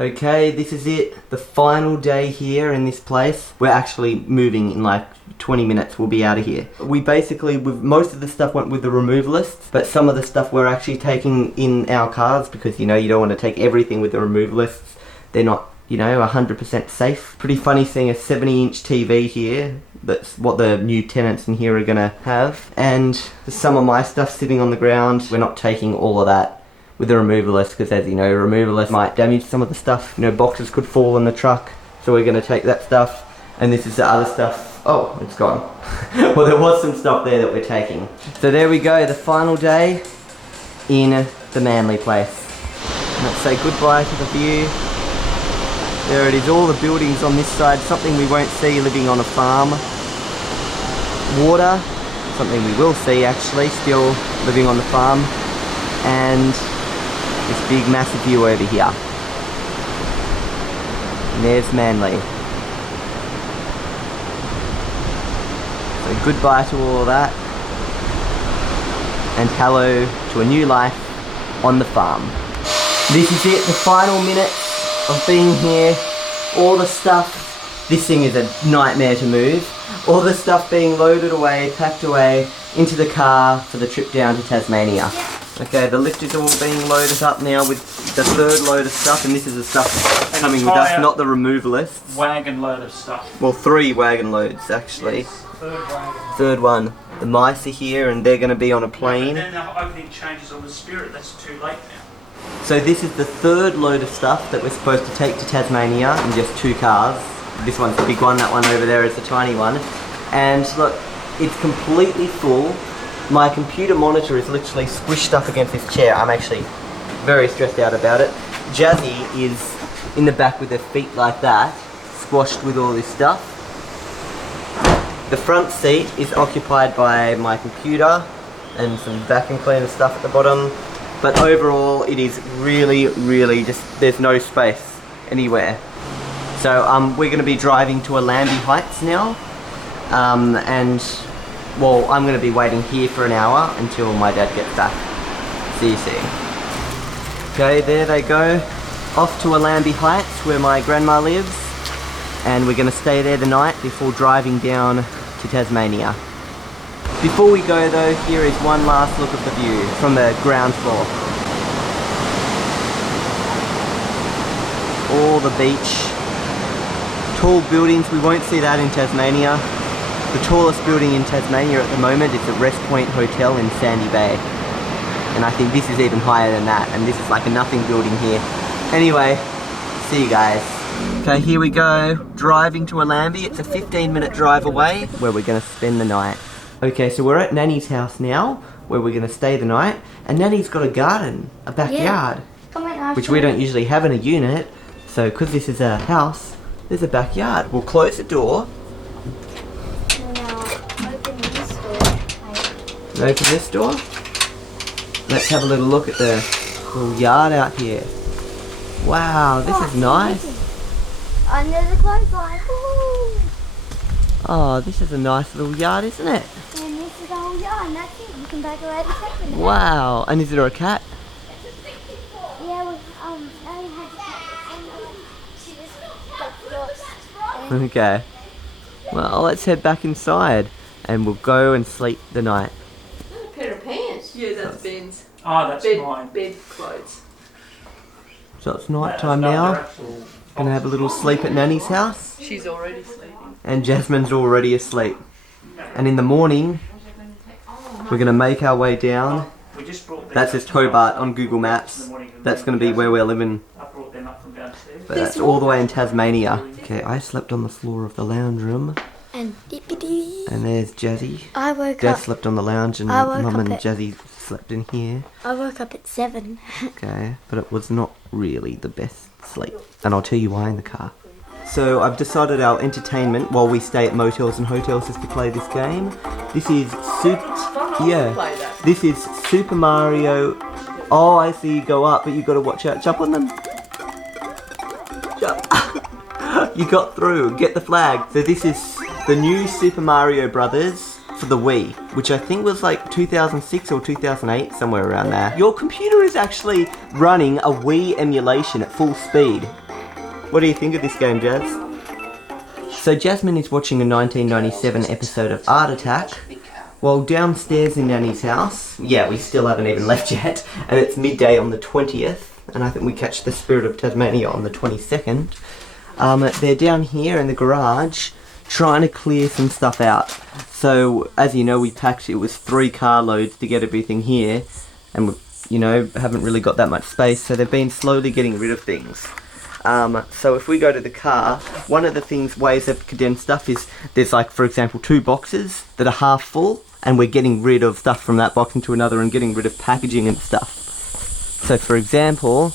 Okay, this is it. The final day here in this place. We're actually moving in like 20 minutes. We'll be out of here. We basically, most of the stuff went with the removalists, but some of the stuff we're actually taking in our cars because, you know, you don't want to take everything with the removalists. They're not, you know, 100% safe. Pretty funny seeing a 70-inch TV here. That's what the new tenants in here are gonna have. And some of my stuff sitting on the ground. We're not taking all of that with the removalist because, as you know, removalist might damage some of the stuff. You know, boxes could fall in the truck, so we're going to take that stuff. And this is the other stuff. Oh, it's gone. Well, there was some stuff there that we're taking. So there we go, the final day in the Manly place. Let's say goodbye to the view. There it is, all the buildings on this side, something we won't see living on a farm. Water, something we will see actually, still living on the farm. And this big massive view over here. And there's Manly. So goodbye to all of that. And hello to a new life on the farm. This is it, the final minutes of being here. All the stuff, this thing is a nightmare to move. All the stuff being loaded away, packed away into the car for the trip down to Tasmania. Okay, the lift is all being loaded up now with the third load of stuff, and this is the stuff coming with us, not the removalists. Wagon load of stuff. Well, 3 wagon loads actually. Yes, third wagon. Third one. The mice are here and they're going to be on a plane. Yeah, but then everything changes on the Spirit, that's too late now. So this is the third load of stuff that we're supposed to take to Tasmania in just 2 cars. This one's the big one, that one over there is the tiny one. And look, it's completely full. My computer monitor is literally squished up against this chair. I'm actually very stressed out about it. Jazzy is in the back with her feet like that, squashed with all this stuff. The front seat is occupied by my computer and some vacuum cleaner stuff at the bottom. But overall, it is really just, there's no space anywhere. So we're going to be driving to Allambie Heights now. Well, I'm going to be waiting here for an hour until my dad gets back. See you soon. Okay, there they go. Off to Allambie Heights, where my grandma lives. And we're going to stay there the night before driving down to Tasmania. Before we go though, here is one last look of the view from the ground floor. All the beach. Tall buildings, we won't see that in Tasmania. The tallest building in Tasmania at the moment is the Rest Point Hotel in Sandy Bay. And I think this is even higher than that, and this is like a nothing building here. Anyway, see you guys. Okay, here we go, driving to Allambie. It's a 15-minute drive away, where we're gonna spend the night. Okay, so we're at Nanny's house now, where we're gonna stay the night. And Nanny's got a garden, a backyard, which we don't usually have in a unit. So, because this is a house, there's a backyard. We'll close the door. Open this door. Let's have a little look at the little yard out here. Wow, this is nice. Under the clothesline. Oh, this is a nice little yard, isn't it? And this is the whole yard, and that's it. You can back away the second. Wow, and is there a cat? Yeah, well, I had a cat. She just got lost. Okay. Well, let's head back inside and we'll go and sleep the night. Pair of pants. Yeah, that's Ben's. Oh, that's mine. Bed clothes. So it's night time now. Gonna have a little sleep at Nanny's house. She's already sleeping. And Jasmine's already asleep. And in the morning, we're gonna make our way down. That's just Hobart on Google Maps. That's gonna be where we're living. But that's all the way in Tasmania. Okay, I slept on the floor of the lounge room. And dippity. And there's Jazzy. I woke Dad up. slept on the lounge and Mum and Jazzy slept in here. I woke up at 7. Okay, but it was not really the best sleep. And I'll tell you why in the car. So I've decided our entertainment while we stay at motels and hotels is to play this game. This is This is Super Mario. Oh, I see you go up, but you got to watch out. Jump on them. Jump. You got through. Get the flag. So this is the new Super Mario Brothers for the Wii, which I think was like 2006 or 2008, somewhere around there. Your computer is actually running a Wii emulation at full speed. What do you think of this game, Jazz? So Jasmine is watching a 1997 episode of Art Attack, while downstairs in Nanny's house, yeah, we still haven't even left yet, and it's midday on the 20th, and I think we catch the Spirit of Tasmania on the 22nd. They're down here in the garage trying to clear some stuff out. So, as you know, we packed, it was 3 carloads to get everything here, and we, you know, haven't really got that much space, so they've been slowly getting rid of things. So if we go to the car, one of the ways of condensed stuff is, there's like, for example, 2 boxes that are half full, and we're getting rid of stuff from that box into another and getting rid of packaging and stuff. So for example,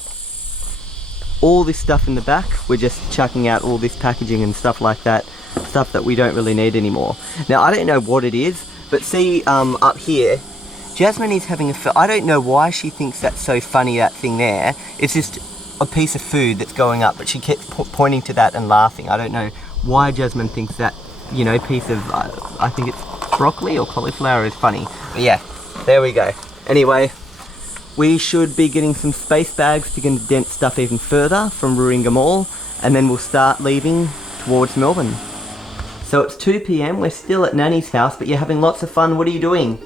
all this stuff in the back, we're just chucking out all this packaging and stuff like that, stuff that we don't really need anymore. Now, I don't know what it is, but see, up here, Jasmine is having I don't know why she thinks that's so funny, that thing there. It's just a piece of food that's going up, but she keeps pointing to that and laughing. I don't know why Jasmine thinks that, you know, piece of, I think it's broccoli or cauliflower is funny. But yeah, there we go. Anyway, we should be getting some space bags to condense stuff even further from Warringah Mall, and then we'll start leaving towards Melbourne. So it's 2 PM, we're still at Nanny's house, but you're having lots of fun. What are you doing?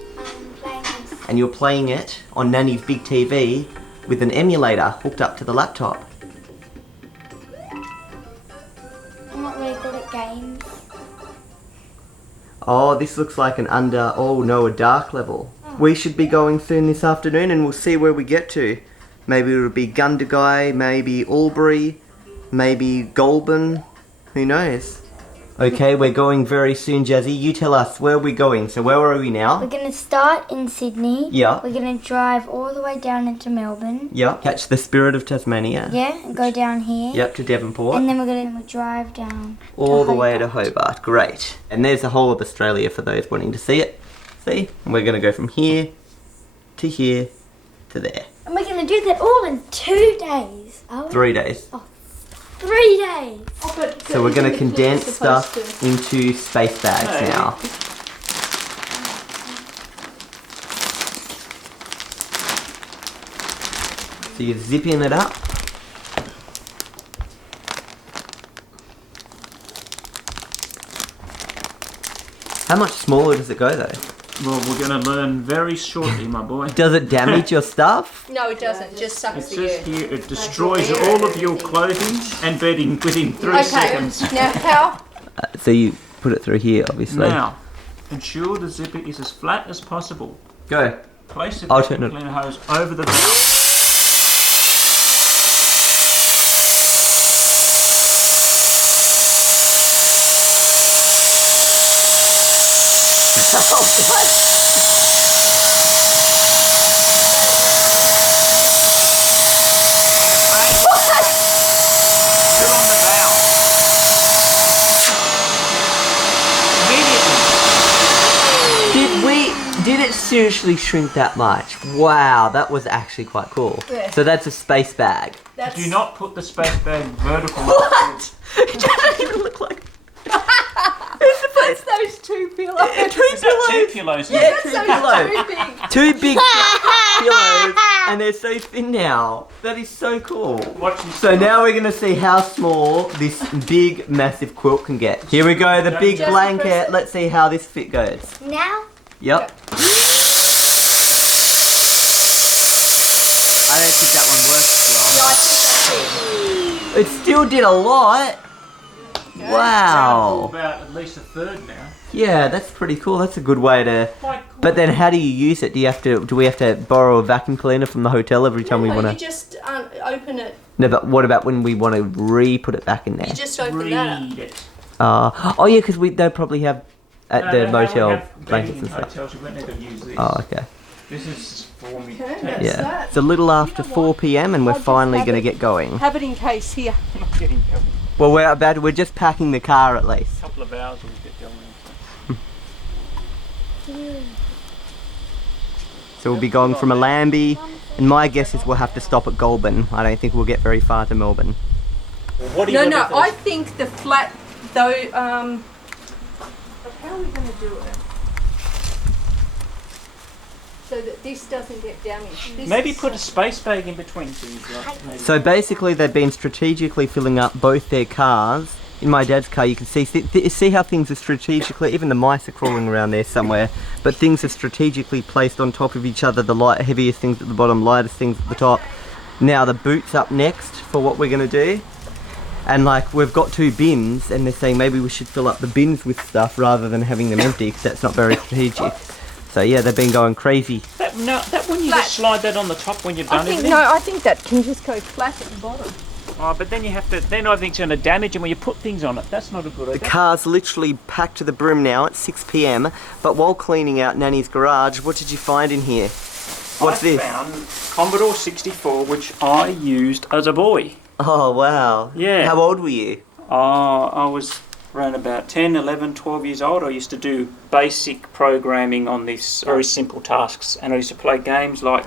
Playing this. And you're playing it on Nanny's big TV with an emulator hooked up to the laptop. I'm not really good at games. Oh, this looks like a dark level. We should be going soon this afternoon, and we'll see where we get to. Maybe it'll be Gundagai, maybe Albury, maybe Goulburn, who knows? Okay, we're going very soon, Jazzy. You tell us, where are we going? So where are we now? We're going to start in Sydney. Yeah. We're going to drive all the way down into Melbourne. Yeah. Catch the Spirit of Tasmania. Yeah, and go down here. Yep, to Devonport. And then we're going to drive down all to the way to Hobart. Hobart. Great. And there's the whole of Australia for those wanting to see it. See? And we're going to go from here to there. And we're going to do that all in 2 days. 3 days. 3 days. Oh, but So we're going to isn't the condense clip supposed stuff into space bags now. So you're zipping it up. How much smaller does it go though? Well, we're going to learn very shortly, my boy. Does it damage your stuff? No, it doesn't. It just It sucks the says air. here it destroys all of your clothing and bedding within 3 Okay, seconds. now how? So you put it through here, obviously. Now, ensure the zipper is as flat as possible. Go. Place the I'll vacuum turn it. cleaner hose over the valve. Still on the valve. Immediately. Did it seriously shrink that much? Wow, that was actually quite cool. Yeah. So that's a space bag. That's Do not put the space bag vertical. What? It doesn't even look like. It's those 2 pillows. Two Is that 2 pillows. kilos? Yeah, That's 2 so pillows. big. 2 big pillows, and they're so thin now. That is so cool. Watch this. So now we're gonna see how small this big, massive quilt can get. Here we go, the big Just blanket. press it. Let's see how this fit goes. Now, Yep. I don't think that one works No, I think that's it. well. It still did a lot. Down Wow. to about at least a third now. Yeah, that's pretty cool. That's a good way to. Quite cool. But then, how do you use it? Do we have to borrow a vacuum cleaner from the hotel every time we No, want you to? just open it. No, but what about when we want to re-put it back in there? You just open that up. Read it. Oh yeah, because they probably have at No, the they have motel bedding blankets in and stuff. hotels, you won't need to use this. Oh, okay. This is for me. Okay, to that's take. Yeah. that. It's a little after 4 PM and we're I'll just finally have going to it. get going. Have it in case here. I'm not getting going. Well, we're just packing the car at least. A couple of hours we'll get going. So we'll be going from Allambie, and my guess is we'll have to stop at Goulburn. I don't think we'll get very far to Melbourne. What do you No, want no. to do? I think the flat though. But how are we going to do it? so that this doesn't get damaged. This Maybe is put a space bag in between things. Like maybe. So basically they've been strategically filling up both their cars. In my dad's car you can see how things are strategically, even the mice are crawling around there somewhere, but things are strategically placed on top of each other, the heaviest things at the bottom, lightest things at the top. Now the boot's up next for what we're going to do. And like we've got 2 bins and they're saying maybe we should fill up the bins with stuff rather than having them empty because that's not very strategic. So yeah, they've been going crazy. That one you just slide that on the top when you're done everything? I think that can just go flat at the bottom. Oh, but then you have to, then I think it's going to damage them when you put things on it. That's not a good idea. The car's literally packed to the brim now at 6 PM, but while cleaning out Nanny's garage, what did you find in here? What's this? I found Commodore 64, which I used as a boy. Oh wow. Yeah. How old were you? I was around about 10, 11, 12 years old. I used to do basic programming on these very simple tasks, and I used to play games like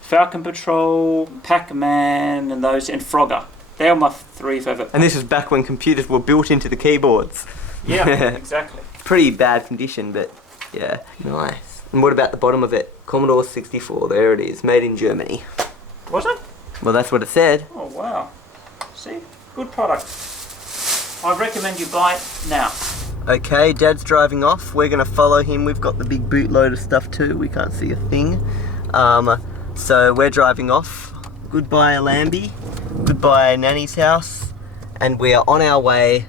Falcon Patrol, Pac-Man, and Frogger. They are my 3 favourite. And this was back when computers were built into the keyboards. Yeah, exactly. Pretty bad condition, but yeah, nice. And what about the bottom of it? Commodore 64, there it is, made in Germany. Was it? Well, that's what it said. Oh, wow. See? Good product. I recommend you buy it now. Okay, Dad's driving off. We're going to follow him. We've got the big bootload of stuff too. We can't see a thing. So we're driving off. Goodbye, Lambie. Goodbye, Nanny's house. And we are on our way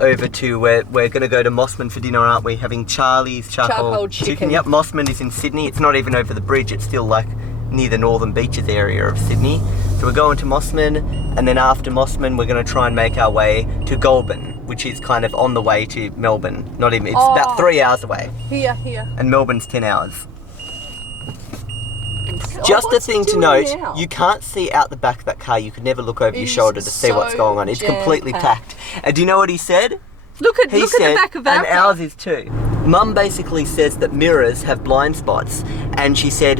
over to we're going to go to Mossman for dinner, aren't we? Having Charlie's charcoal chicken. Yep, Mossman is in Sydney. It's not even over the bridge. It's still like near the Northern Beaches area of Sydney. So we're going to Mossman, and then after Mossman we're going to try and make our way to Goulburn, which is kind of on the way to Melbourne. Not even, it's about 3 hours away. Here. And Melbourne's 10 hours. Just a thing to note, you can't see out the back of that car. You could never look over your shoulder to see what's going on. It's completely packed. And do you know what he said? Look at the back of our car. And ours is too. Mum basically says that mirrors have blind spots, and she said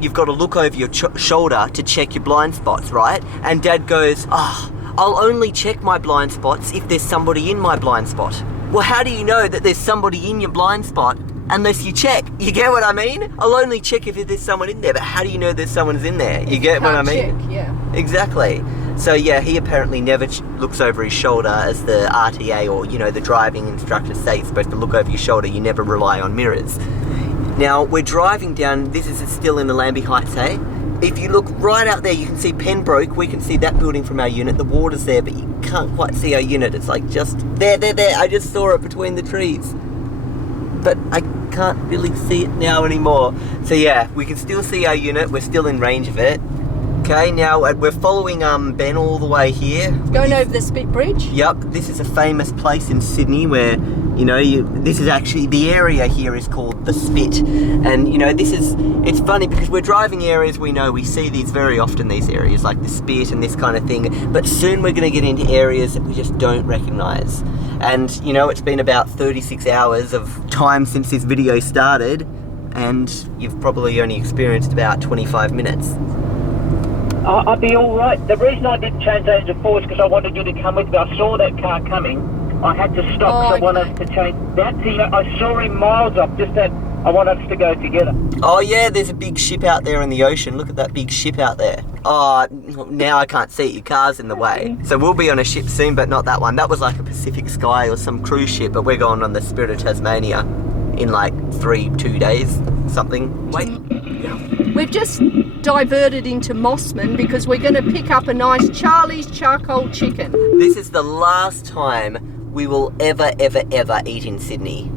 you've got to look over your shoulder to check your blind spots, right? And Dad goes, I'll only check my blind spots if there's somebody in my blind spot. Well, how do you know that there's somebody in your blind spot unless you check? You get what I mean? I'll only check if there's someone in there, but how do you know there's someone in there? You get what I mean? Check, yeah. Exactly. So yeah, he apparently never looks over his shoulder as the RTA or, you know, the driving instructors say it's supposed to look over your shoulder. You never rely on mirrors. Now, we're driving down, this is still in the Lambie Heights, eh? If you look right out there, you can see Pembroke. We can see that building from our unit. The water's there, but you can't quite see our unit. It's like just there. I just saw it between the trees. But I can't really see it now anymore. So yeah, we can still see our unit. We're still in range of it. Okay, now we're following Ben all the way here. Going over the Spit Bridge? Yep, this is a famous place in Sydney where, you know, this is actually, the area here is called the Spit. And, you know, it's funny because we're driving areas we see these very often, these areas like the Spit and this kind of thing. But soon we're going to get into areas that we just don't recognise. And, you know, it's been about 36 hours of time since this video started, and you've probably only experienced about 25 minutes. I'd be all right. The reason I didn't change that into 4 is because I wanted you to come with me. I saw that car coming. I had to stop because I wanted to change that thing. I saw him miles off, just that I want us to go together. Oh yeah, there's a big ship out there in the ocean. Look at that big ship out there. Oh, now I can't see it. Your car's in the way. So we'll be on a ship soon, but not that one. That was like a Pacific Sky or some cruise ship, but we're going on the Spirit of Tasmania in like 2 days, something. Wait. We've just diverted into Mossman because we're going to pick up a nice Charlie's charcoal chicken. This is the last time we will ever eat in Sydney.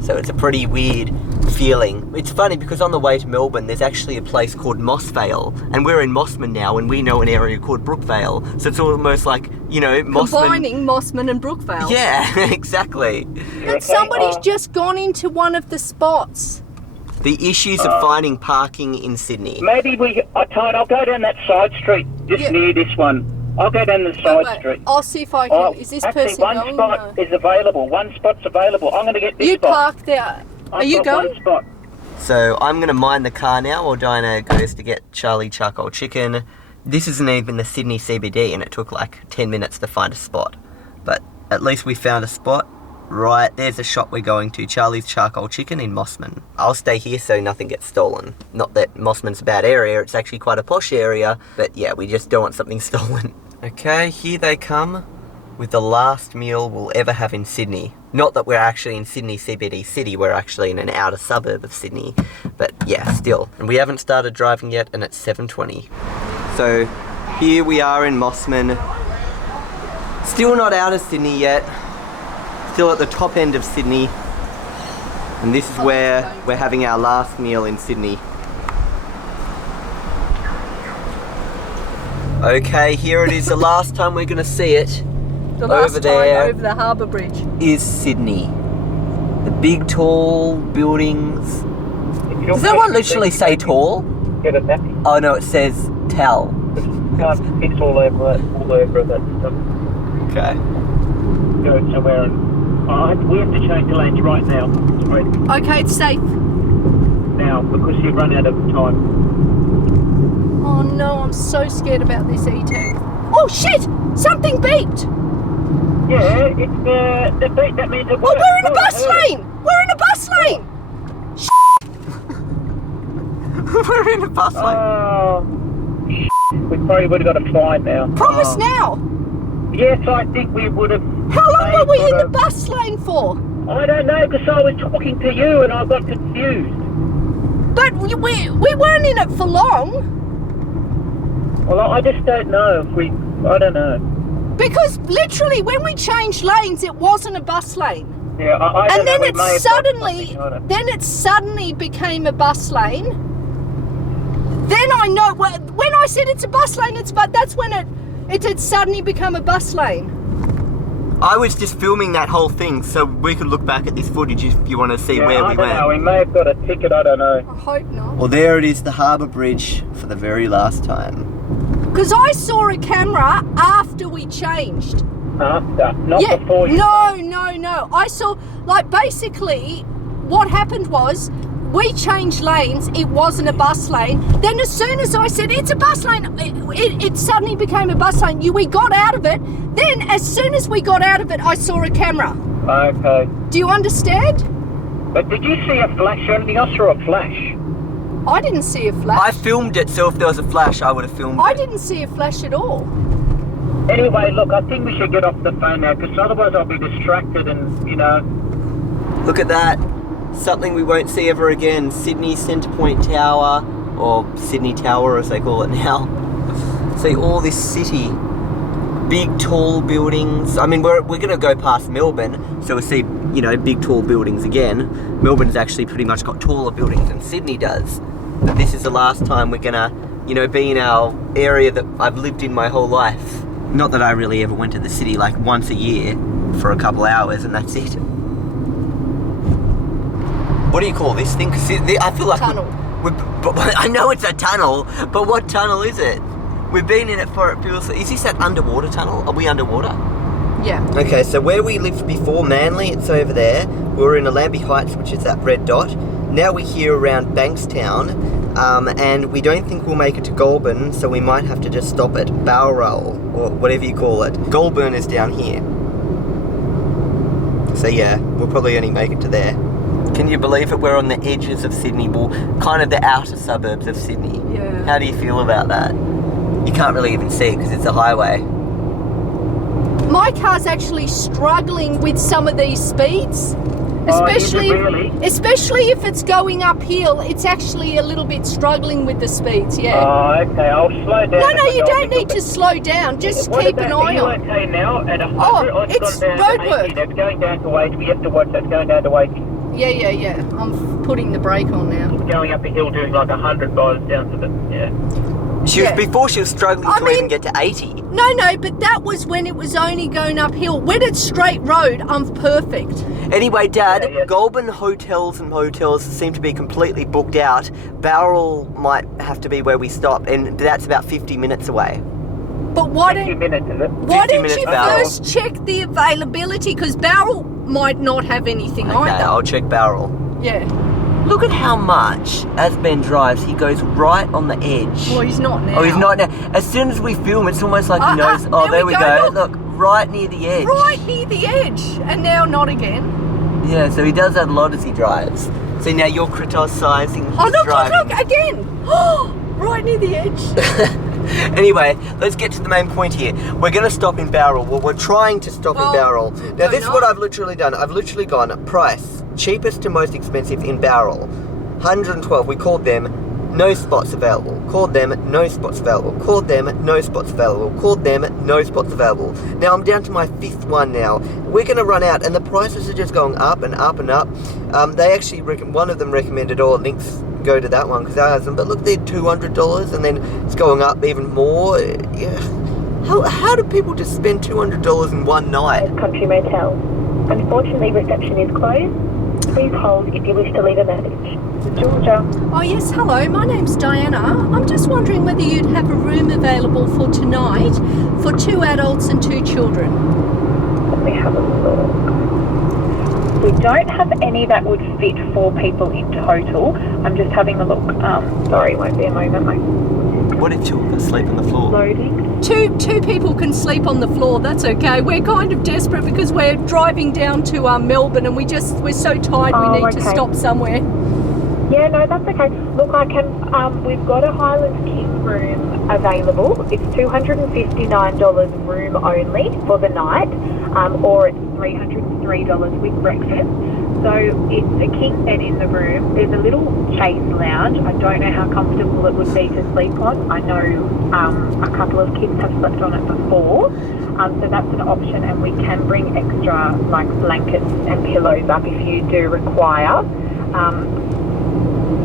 So it's a pretty weird feeling. It's funny because on the way to Melbourne there's actually a place called Mossvale, and we're in Mossman now, and we know an area called Brookvale. So it's almost like, you know, Mossman. Combining Mossman and Brookvale. Yeah, exactly. But somebody's just gone into one of the spots. The issues of finding parking in Sydney. Maybe I'll go down that side street just near this one. I'll go down the side street. I'll see if I can. Is this person going? Actually, one spot is available. One spot's available. I'm going to get this you spot. You park there. Are you going? One spot. So I'm going to mind the car now while Dinah goes to get Charlie charcoal chicken. This isn't even the Sydney CBD, and it took like 10 minutes to find a spot. But at least we found a spot Right, there's a shop we're going to, Charlie's Charcoal Chicken in Mossman. I'll stay here so nothing gets stolen. Not that Mossman's a bad area, it's actually quite a posh area, but yeah, we just don't want something stolen. Okay, here they come with the last meal we'll ever have in Sydney. Not that we're actually in Sydney CBD City, we're actually in an outer suburb of Sydney, but yeah, still. And we haven't started driving yet, and it's 7:20. So, here we are in Mossman. Still not out of Sydney yet. Still at the top end of Sydney. And this is where we're having our last meal in Sydney. Okay, here it is, the last time we're gonna see it. The last over time there over the Harbour Bridge. is Sydney. The big tall buildings. Does that one literally say tall? Get it back. Oh no, it says tell. Can't fix all over that stuff. Okay. Go somewhere and we have to change the lanes right now. Sorry. Okay, it's safe. Now, because you've run out of time. Oh no, I'm so scared about this E-tag. Oh shit! Something beeped! Yeah, it's the beat. That means it Oh, works. we're in a bus lane! We're in a bus lane! We're in a bus lane. Oh, we probably would have got a fine now. Promise now! Yes, I think we would have. How long were we in the bus lane for? I don't know, because I was talking to you and I got confused. But we weren't in it for long. Well, I just don't know if we. I don't know. Because literally, when we changed lanes, it wasn't a bus lane. Yeah, I And don't then know, it suddenly became a bus lane. Then I know when I said it's a bus lane, that's when it had suddenly become a bus lane. I was just filming that whole thing so we could look back at this footage if you want to see where we I don't went. know, we may have got a ticket, I don't know. I hope not. Well, there it is, the Harbour Bridge for the very last time. Because I saw a camera after we changed. After, not before you. No. I saw, like, basically, what happened was, we changed lanes, it wasn't a bus lane. Then as soon as I said, it's a bus lane, it suddenly became a bus lane. We got out of it. Then as soon as we got out of it, I saw a camera. Okay. Do you understand? But did you see a flash or anything? I saw a flash. I didn't see a flash. I filmed it, so if there was a flash, I would have filmed I it. didn't see a flash at all. Anyway, look, I think we should get off the phone now, because otherwise I'll be distracted and, you know. Look at that. Something we won't see ever again. Sydney Centre Point Tower, or Sydney Tower as they call it now. See all this city. Big tall buildings. I mean, we're going to go past Melbourne, so we'll see, you know, big tall buildings again. Melbourne's actually pretty much got taller buildings than Sydney does. But this is the last time we're going to, you know, be in our area that I've lived in my whole life. Not that I really ever went to the city, like once a year for a couple hours and that's it. What do you call this thing? 'Cause I feel like Tunnel. I know it's a tunnel, but what tunnel is it? We've been in it for it feels. Is this that underwater tunnel? Are we underwater? Yeah. Okay, so where we lived before, Manly, it's over there. We were in Lambie Heights, which is that red dot. Now we're here around Bankstown, and we don't think we'll make it to Goulburn, so we might have to just stop at Bowral, or whatever you call it. Goulburn is down here. So yeah, we'll probably only make it to there. Can you believe it? We're on the edges of Sydney, well, kind of the outer suburbs of Sydney. Yeah. How do you feel about that? You can't really even see it because it's a highway. My car's actually struggling with some of these speeds. Especially, is it really? especially if it's going uphill, it's actually a little bit struggling with the speeds, yeah. Oh, okay, I'll slow down. No, you don't need to slow down, just keep an eye Are you on. okay now? At 100, Oh, it's it's gone down to roadwork. 80. That's going down to 80. We have to watch that's going down to 80. Yeah. I'm putting the brake on now. It's going up a hill doing like 100 miles down to the, yeah. Before she was struggling to even get to 80. No, but that was when it was only going uphill. When it's straight road, I'm perfect. Anyway, Dad, Yeah. Goulburn hotels and motels seem to be completely booked out. Bowral might have to be where we stop, and that's about 50 minutes away. But why 50 don't minutes, is it? why 50 don't minutes you Bowral. first check the availability? Because Bowral might not have anything Okay, either. I'll check Bowral. Yeah. Look at how much, as Ben drives, he goes right on the edge. Well, he's not now. Oh, he's not now. As soon as we film, it's almost like he knows. There Oh, there we we go, go. Look, right near the edge. Right near the edge, and now not again. Yeah, so he does that a lot as he drives. So now you're criticising his Oh, look, driving. look, again. Oh, right near the edge. Anyway, let's get to the main point here. We're going to stop in Bowral. Well, we're trying to stop in Bowral. Now, this is what I've literally done. I've literally gone price, cheapest to most expensive in Bowral. 112. We called them, no spots available. Called them, no spots available. Called them, no spots available. Called them, no spots available. Now, I'm down to my 5th one now. We're going to run out, and the prices are just going up and up and up. They actually, one of them recommended all links go to that one because I has them, but look, they're $200 and then it's going up even more. Yeah. How do people just spend $200 in one night? Country Motel. Unfortunately, reception is closed. Please hold if you wish to leave a message. Georgia. Oh yes, hello, my name's Diana. I'm just wondering whether you'd have a room available for tonight for 2 adults and 2 children. Let me have a look. We don't have any that would fit 4 people in total. I'm just having a look. Sorry, won't be a moment. What if 2 of us sleep on the floor? Loading. Two people can sleep on the floor, that's okay. We're kind of desperate because we're driving down to Melbourne and we're so tired we need to stop somewhere. Yeah, no, that's okay. Look, I can, we've got a Highlands King room available. It's $259 room only for the night, or it's $303 with breakfast. So it's a king bed in the room. There's a little chase lounge. I don't know how comfortable it would be to sleep on. I know a couple of kids have slept on it before. So that's an option, and we can bring extra like blankets and pillows up if you do require.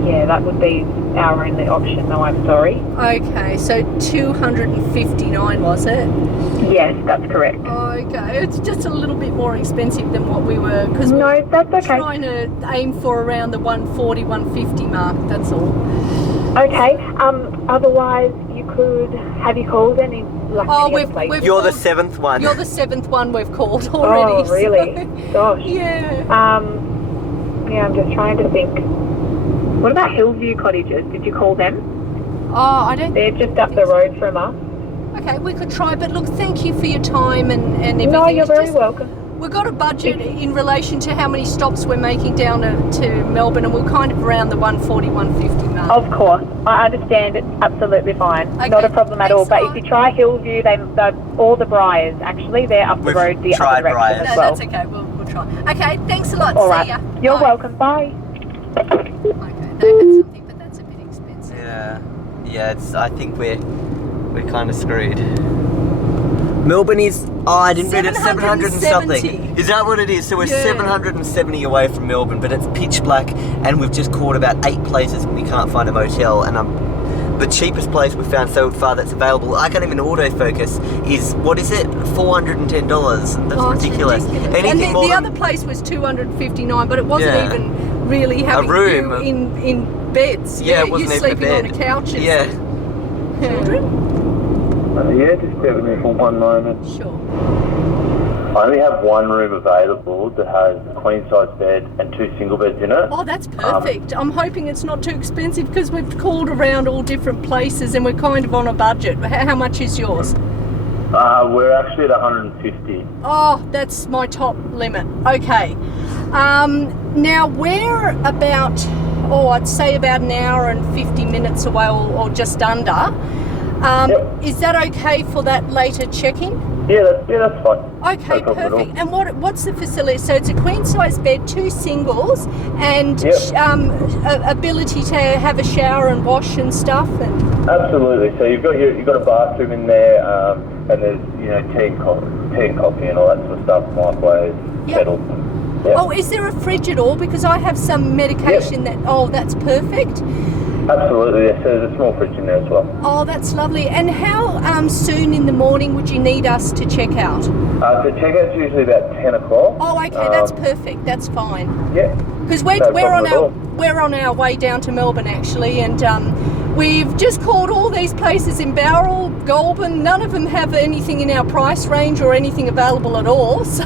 Yeah, that would be our only option though, I'm sorry. Okay, so 259 was it? Yes, that's correct. Okay, it's just a little bit more expensive than what we were, because No, that's okay. trying to aim for around the 140, 150 mark, that's all. Okay, otherwise you could, have you called any, like any other place? You're the 7th one. You're the 7th one we've called already. Oh, really? So. Gosh. Yeah. Yeah, I'm just trying to think. What about Hillview Cottages? Did you call them? Oh, I don't. They're just up the road from us. Okay, we could try, but look, thank you for your time and everything. No, you're It's very just, welcome. We've got a budget in relation to how many stops we're making down to Melbourne, and we're kind of around the 140, 150 mark. Of course. I understand. It's absolutely fine. Okay, Not a problem at all. thanks a But lot. if you try Hillview, all the Briars, actually, they're up the We've road the tried other direction Briars. as No, well. that's okay. We'll try. Okay, thanks a lot. All See right. ya. You're Bye. welcome. Bye. Okay, they had something, but that's a bit expensive. Yeah, I think we're kind of screwed. Melbourne is, I didn't read it, 700 and something. 770. Is that what it is? So we're Yeah. 770 away from Melbourne, but it's pitch black, and we've just called about 8 places and we can't find a motel, and the cheapest place we found so far that's available, I can't even autofocus, is, what is it, $410. That's Oh, it's ridiculous. ridiculous. Anything And more the than other place was 259, but it wasn't Yeah. even really having room. you in beds. Yeah, it wasn't you're even a sleeping on bed. the couches. Yeah. Children? Yeah, just bear with me for one moment. Sure. I only have one room available that has a queen-size bed and 2 single beds in it. Oh, that's perfect. I'm hoping it's not too expensive because we've called around all different places and we're kind of on a budget. How much is yours? We're actually at 150. Oh, that's my top limit. Okay. Now we're about, I'd say about an hour and 50 minutes away or just under. Yep. Is that okay for that later check-in? Yeah, that's fine. Okay, No problem at all. perfect. And what's the facility? So it's a queen-size bed, 2 singles, and Yep. ability to have a shower and wash and stuff. And Absolutely. So you've got a bathroom in there, and there's tea and coffee and all that sort of stuff, microwave, Yep. kettles. Yep. oh, is there a fridge at all? Because I have some medication that. Oh, that's perfect. Absolutely. Yes, there's a small fridge in there as well. Oh, that's lovely. And how soon in the morning would you need us to check out? So checkout's usually about 10 o'clock. Oh, okay, that's perfect. That's fine. Yeah. Because No problem at all. we're on our way down to Melbourne actually, and we've just called all these places in Bowral, Goulburn. None of them have anything in our price range or anything available at all. So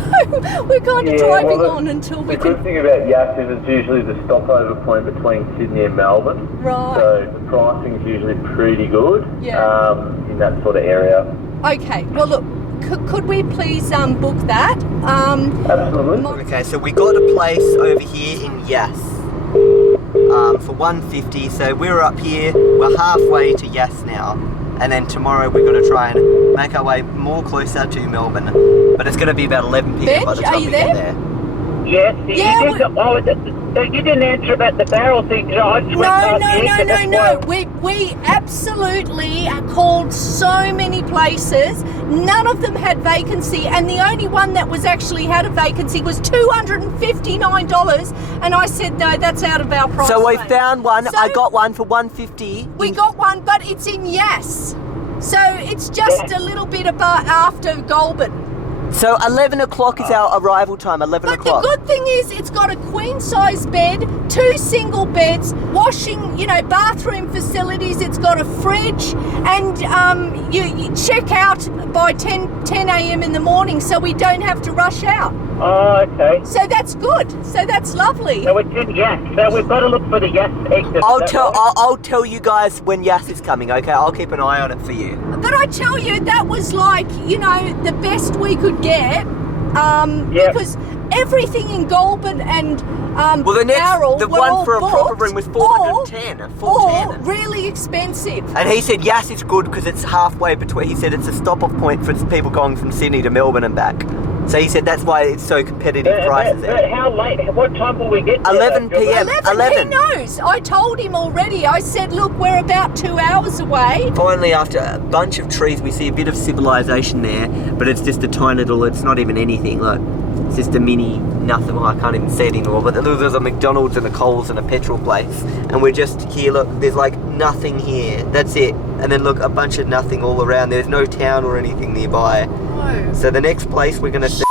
we're kind of driving on until we The good can. thing about Yass is it's usually the stopover point between Sydney and Melbourne. Right. So the pricing is usually pretty good Yeah. in that sort of area. Okay. Well, look, could we please book that? Absolutely. Okay, so we got a place over here in Yass for $150. So we're up here. We're halfway to Yass now, and then tomorrow we're going to try and make our way more closer to Melbourne. But it's going to be about 11 p.m. by the Benj, time are you we get there? there. Yes, you didn't answer about the barrel thing. I just went past the No. We absolutely called so many places. None of them had vacancy, and the only one that was actually had a vacancy was $259. And I said, no, that's out of our price. So we range. found one. So I got one for $150. We got one, but it's in Yass. So it's just a little bit after Goulburn. So 11 o'clock is our arrival time. 11 But o'clock. the good thing is it's got a queen size bed, 2 single beds, washing, bathroom facilities. It's got a fridge, and you check out by 10 a.m. in the morning, so we don't have to rush out. Oh, okay. So that's good. So that's lovely. So it's in Yass. So we've got to look for the Yass exit. I'll tell you guys when Yass is coming, okay? I'll keep an eye on it for you. But I tell you, that was like, the best we could get. Because everything in Goulburn and Barrel the were one all for a proper booked, room was $410. or really expensive. And he said Yass is good because it's halfway between. He said it's a stop-off point for people going from Sydney to Melbourne and back. So he said that's why it's so competitive prices there. How late? What time will we get there? 11 p.m. 11. He knows. I told him already. I said, look, we're about 2 hours away. Finally, after a bunch of trees, we see a bit of civilization there, but it's just a tiny little, it's not even anything. Look, it's just a mini nothing. Well, I can't even see it anymore, but there's a McDonald's and a Coles and a petrol place. And we're just here, look, there's like nothing here. That's it. And then look, a bunch of nothing all around. There's no town or anything nearby. No. So the next place we're going to see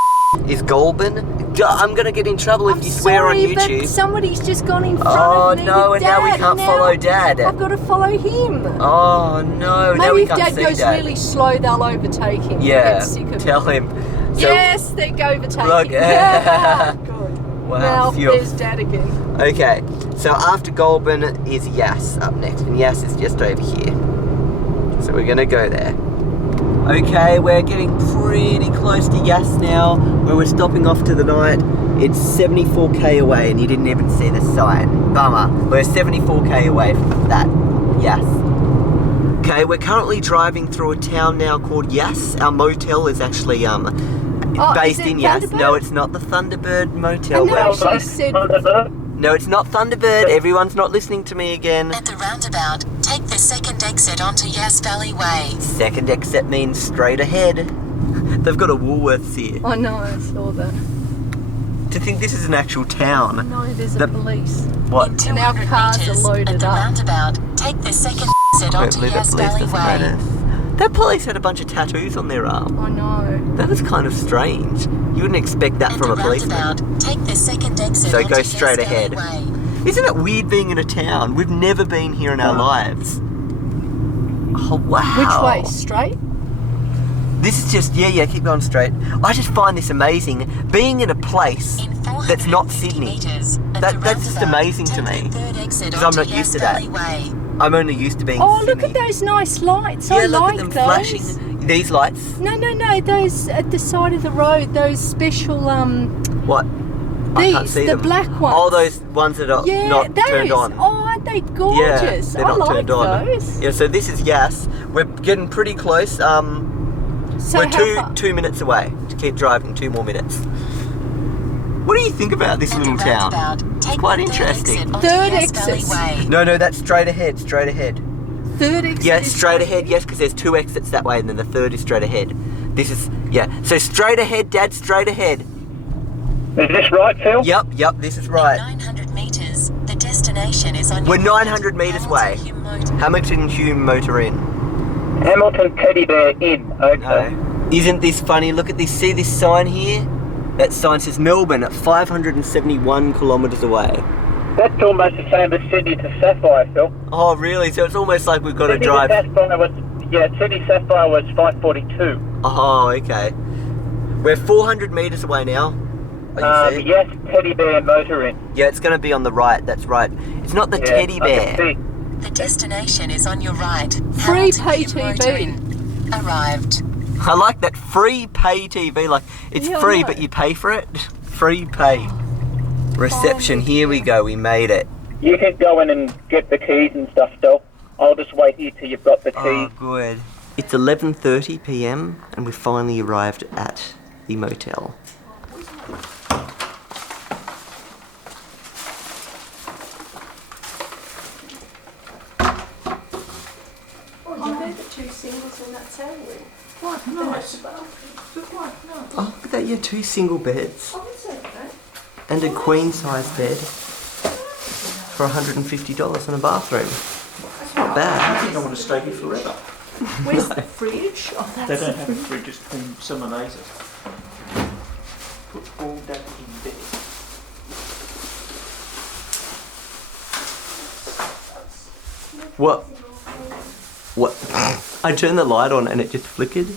is Goulburn. I'm going to get in trouble if you swear on YouTube. But somebody's just gone in front of me. No, with and now we Dad, can't follow Dad. I've got to follow him. Oh no, now Maybe we if can't Dad see goes Dad. really slow, they'll overtake him. Yeah, Get sick of tell it. him. So, Yes, they go overtake Look, him. yeah. Good. Wow, Now phew. there's Dad again. Okay, so after Goulburn is Yass up next, and Yass is just over here. So we're gonna go there. Okay, we're getting pretty close to Yass now, where we're stopping off to the night. It's 74k away, and you didn't even see the sign. Bummer. We're 74k away from that Yass. Okay, we're currently driving through a town now called Yass. Our motel is actually based is it in Yass. Thunderbird? No, it's not the Thunderbird Motel. And they actually said, No, it's not Thunderbird. Everyone's not listening to me again. At the roundabout, take the second exit onto Yass Valley Way. Second exit means straight ahead. They've got a Woolworths here. I know, I saw that. To think this is an actual town. No, there's The- a police. What? In And our 200 cars are metres, loaded at the up. roundabout, take the second exit onto Hopefully the Yass police Valley doesn't Way. notice. That police had a bunch of tattoos on their arm. I know. That was kind of strange. You wouldn't expect that At from the a policeman. roundabout, take the second exit So onto go Yass straight Valley ahead. Way. Isn't it weird being in a town? We've never been here in our lives. Oh, wow. Which way? Straight? This is just, yeah, keep going straight. I just find this amazing. Being in a place In that's not 450 Sydney. metres, at That- the that's just roundabout, amazing to take me. the third exit 'Cause I'm onto not used Yass to that. Valley Way. I'm only used to being Oh, Sydney. look at those nice lights. Yeah, I look like at them those. flashing. These lights? No, those at the side of the road, those special, What? I can't these, see the them. black ones. Oh, those ones that are yeah, not those. turned on. Oh, aren't they gorgeous? Yeah, they're I not like turned on. those. Yeah, so this is Yass. We're getting pretty close. So We're how far? 2 minutes away. To keep driving, 2 more minutes. What do you think about this At the little town? roundabout, take Quite the third interesting. exit onto Third Yass Valley exit. Way. No, that's straight ahead, straight ahead. Third exit. Yeah, is straight ahead, yes, because there's 2 exits that way, and then the third is straight ahead. This is, yeah. So straight ahead, Dad, straight ahead. Is this right, Phil? Yep, this is right. 900 metres, the destination is on We're your right. 900 metres away. Hamilton Hume Motor. Hamilton Hume Motor Inn. Hamilton Teddy Bear Inn. Okay. No. Isn't this funny? Look at this, see this sign here? That sign says Melbourne at 571 kilometres away. That's almost the same as Sydney to Sapphire, Phil. Oh, really? So it's almost like we've got to Sydney drive. to Sapphire was, Sydney Sapphire was 542. Oh, okay. We're 400 metres away now. Oh, you see? Yes, Teddy Bear Motor Inn. Yeah, it's going to be on the right. That's right. It's not the Yeah, teddy I bear. can see. The destination is on your right. Free Hamilton pay Hume Motor TV. Inn. Arrived. I like that free pay TV. Like, it's free, but you pay for it. Free pay. Reception. Here we go. We made it. You can go in and get the keys and stuff still. I'll just wait here till you've got the keys. Oh, good. It's 11:30 p.m. and we finally arrived at the motel. I heard the 2 singles in that cell room. What? Nice. Oh, look at that. Yeah, 2 single beds. Oh, it's okay. And a queen-size bed for $150 in a bathroom. It's not I bad. think I want to stay here forever. Where's the fridge? Oh, that's They don't the have a fridge, it's from some amazes. Put all that in bed. What? I turned the light on and it just flickered.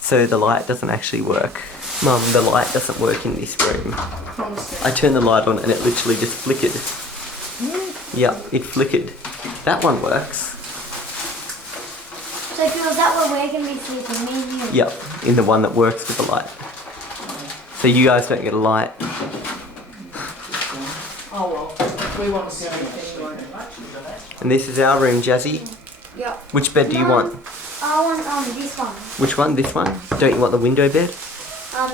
So the light doesn't actually work. Mum, the light doesn't work in this room. I turned the light on and it literally just flickered. Yeah, it flickered. That one works. So girls, that way we're going to be sleeping, me and you. Yep, in the one that works with the light. So you guys don't get a light. Oh well, we want to sleep anyway. And this is our room, Jazzy. Yep. Which bed do you want? I want this one. Which one? This one? Don't you want the window bed? Nah.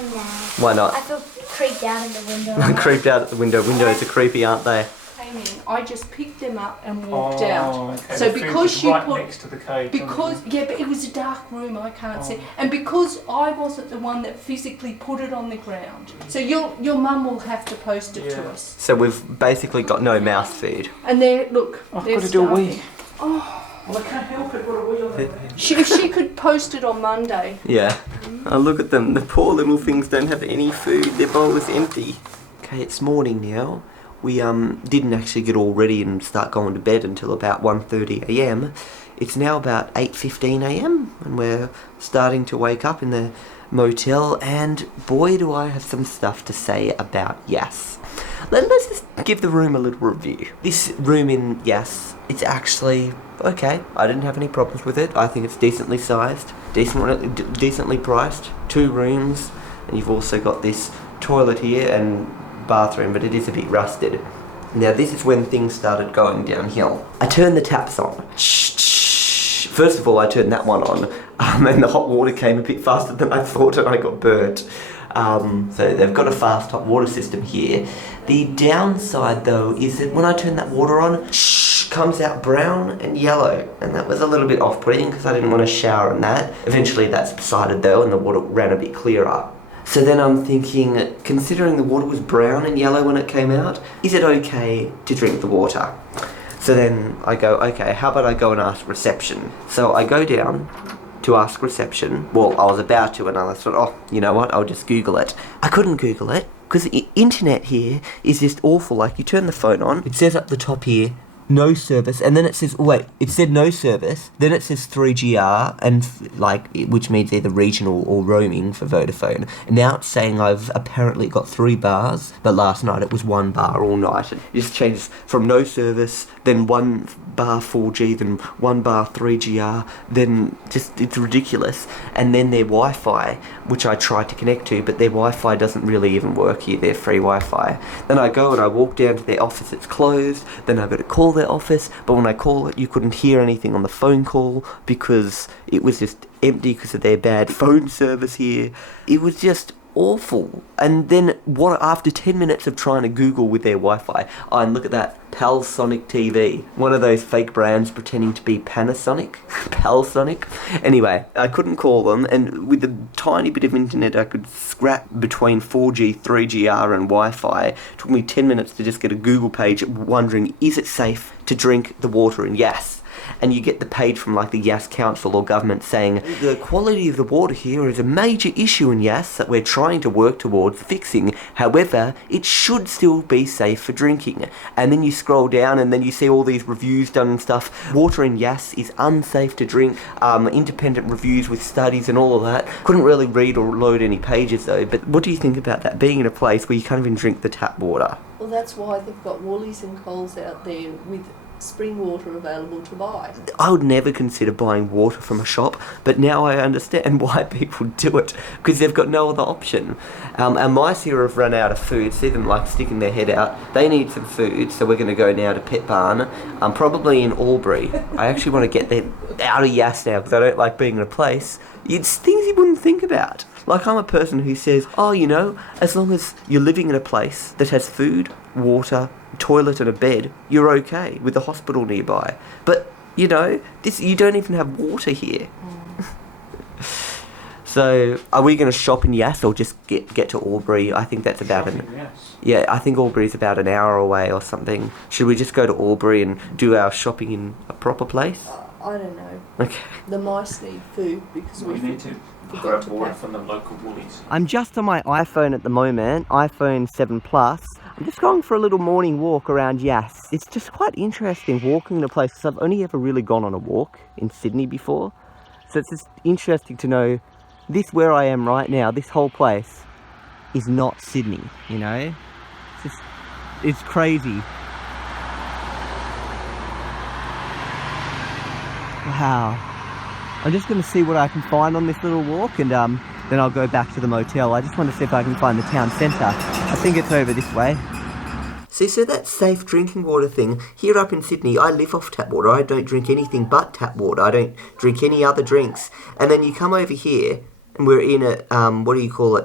Why not? I feel creeped out in the window. I'm creeped out at the window. Windows are creepy, aren't they? Came in, I just picked them up and walked out. Okay. So The because fridge is you right put, next to the cage. but it was a dark room, I can't see, and because I wasn't the one that physically put it on the ground, so your mum will have to post it to us. So we've basically got no mouse feed. And there, look, I've there's got to do a stuff wee. there. Oh, Well, I can't help it, what a wee on it. if she could post it on Monday. Yeah. Oh, look at them. The poor little things don't have any food. Their bowl is empty. Okay, it's morning now. We didn't actually get all ready and start going to bed until about 1:30 a.m. It's now about 8:15 a.m. and we're starting to wake up in the motel, and boy do I have some stuff to say about Yass. Let's just give the room a little review. This room in Yass, it's actually okay. I didn't have any problems with it. I think it's decently sized, decently priced. 2 rooms, and you've also got this toilet here and bathroom, but it is a bit rusted. Now this is when things started going downhill. I turned the taps on. First of all, I turned that one on, and the hot water came a bit faster than I thought, and I got burnt. So they've got a fast hot water system here. The downside though is that when I turn that water on, comes out brown and yellow, and that was a little bit off-putting because I didn't want to shower in that. Eventually that subsided though, and the water ran a bit clearer. So then I'm thinking, considering the water was brown and yellow when it came out, is it okay to drink the water? So then I go, okay, how about I go and ask reception? So I go down to ask reception. Well, I was about to, and I thought, oh, you know what, I'll just Google it. I couldn't Google it because the internet here is just awful. Like, you turn the phone on, it says up the top here, no service, and then it says, wait, it said no service, then it says 3GR, and which means either regional or roaming for Vodafone. And now it's saying I've apparently got 3 bars, but last night it was 1 bar all night. It just changes from no service, then 1 bar 4G, then 1 bar 3GR, then just, it's ridiculous. And then their Wi-Fi, which I tried to connect to, but their Wi-Fi doesn't really even work here, their free Wi-Fi. Then I go and I walk down to their office, it's closed, then I go to call their office, but when I call it, you couldn't hear anything on the phone call because it was just empty because of their bad phone service here. It was just awful. And then after 10 minutes of trying to Google with their Wi-Fi, and look at that, Palsonic TV, one of those fake brands pretending to be Panasonic, Palsonic. Anyway, I couldn't call them, and with the tiny bit of internet I could scrap between 4G, 3GR and Wi-Fi, it took me 10 minutes to just get a Google page wondering, is it safe to drink the water in Yass? And you get the page from like the Yass Council or government saying the quality of the water here is a major issue in Yass that we're trying to work towards fixing. However, it should still be safe for drinking. And then you scroll down and then you see all these reviews done and stuff. Water in Yass is unsafe to drink. Independent reviews with studies and all of that. Couldn't really read or load any pages though. But what do you think about that, being in a place where you can't even drink the tap water? Well, that's why they've got Woolies and Coles out there with spring water available to buy. I would never consider buying water from a shop, but now I understand why people do it, because they've got no other option. Our mice here have run out of food. See them like sticking their head out. They need some food, so we're going to go now to Pet Barn, probably in Albury. I actually want to get them out of Yass now, because I don't like being in a place. It's things you wouldn't think about. Like, I'm a person who says, oh, you know, as long as you're living in a place that has food, water, toilet and a bed, you're okay with the hospital nearby. But, you know, you don't even have water here. So, are we going to shop in Yass or just get to Albury? I think that's about Yeah, I think Albury's about an hour away or something. Should we just go to Albury and do our shopping in a proper place? I don't know. Okay. The mice need food because we need to grab water from the local woolies. I'm just on my iPhone at the moment, iPhone 7 Plus. I'm just going for a little morning walk around Yass. It's just quite interesting walking in a place, because I've only ever really gone on a walk in Sydney before. So it's just interesting to know this where I am right now, this whole place is not Sydney, you know? It's crazy. Wow. I'm just going to see what I can find on this little walk, and then I'll go back to the motel. I just want to see if I can find the town centre. I think it's over this way. See, so that safe drinking water thing, here up in Sydney, I live off tap water. I don't drink anything but tap water. I don't drink any other drinks. And then you come over here, and we're in a,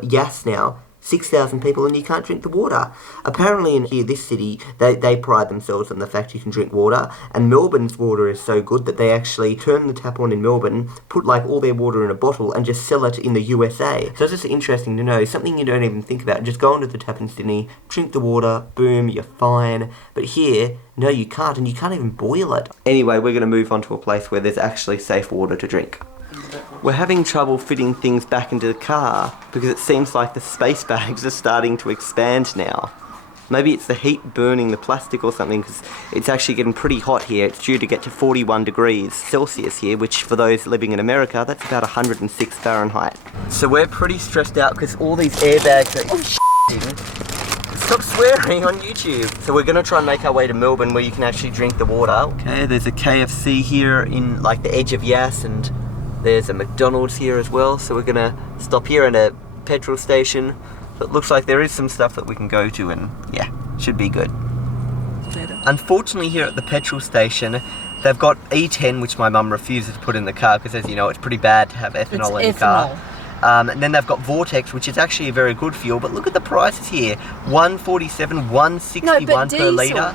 Yass now, 6,000 people, and you can't drink the water. Apparently in here, this city, they pride themselves on the fact you can drink water, and Melbourne's water is so good that they actually turn the tap on in Melbourne, put like all their water in a bottle, and just sell it in the USA. So it's just interesting to know, something you don't even think about. Just go into the tap in Sydney, drink the water, boom, you're fine. But here, no, you can't, and you can't even boil it. Anyway, we're going to move on to a place where there's actually safe water to drink. We're having trouble fitting things back into the car because it seems like the space bags are starting to expand now. Maybe it's the heat burning the plastic or something, because it's actually getting pretty hot here. It's due to get to 41 degrees Celsius here, which for those living in America, that's about 106 Fahrenheit. So we're pretty stressed out because all these airbags are Stop swearing on YouTube. So we're going to try and make our way to Melbourne where you can actually drink the water. Okay, there's a KFC here in like the edge of Yass, and there's a McDonald's here as well, so we're gonna stop here at a petrol station. It looks like there is some stuff that we can go to, and yeah, should be good. Unfortunately here at the petrol station, they've got E10, which my mum refuses to put in the car because, as you know, it's pretty bad to have ethanol in your car. And then they've got Vortex, which is actually a very good fuel, but look at the prices here. $147, $161 per litre.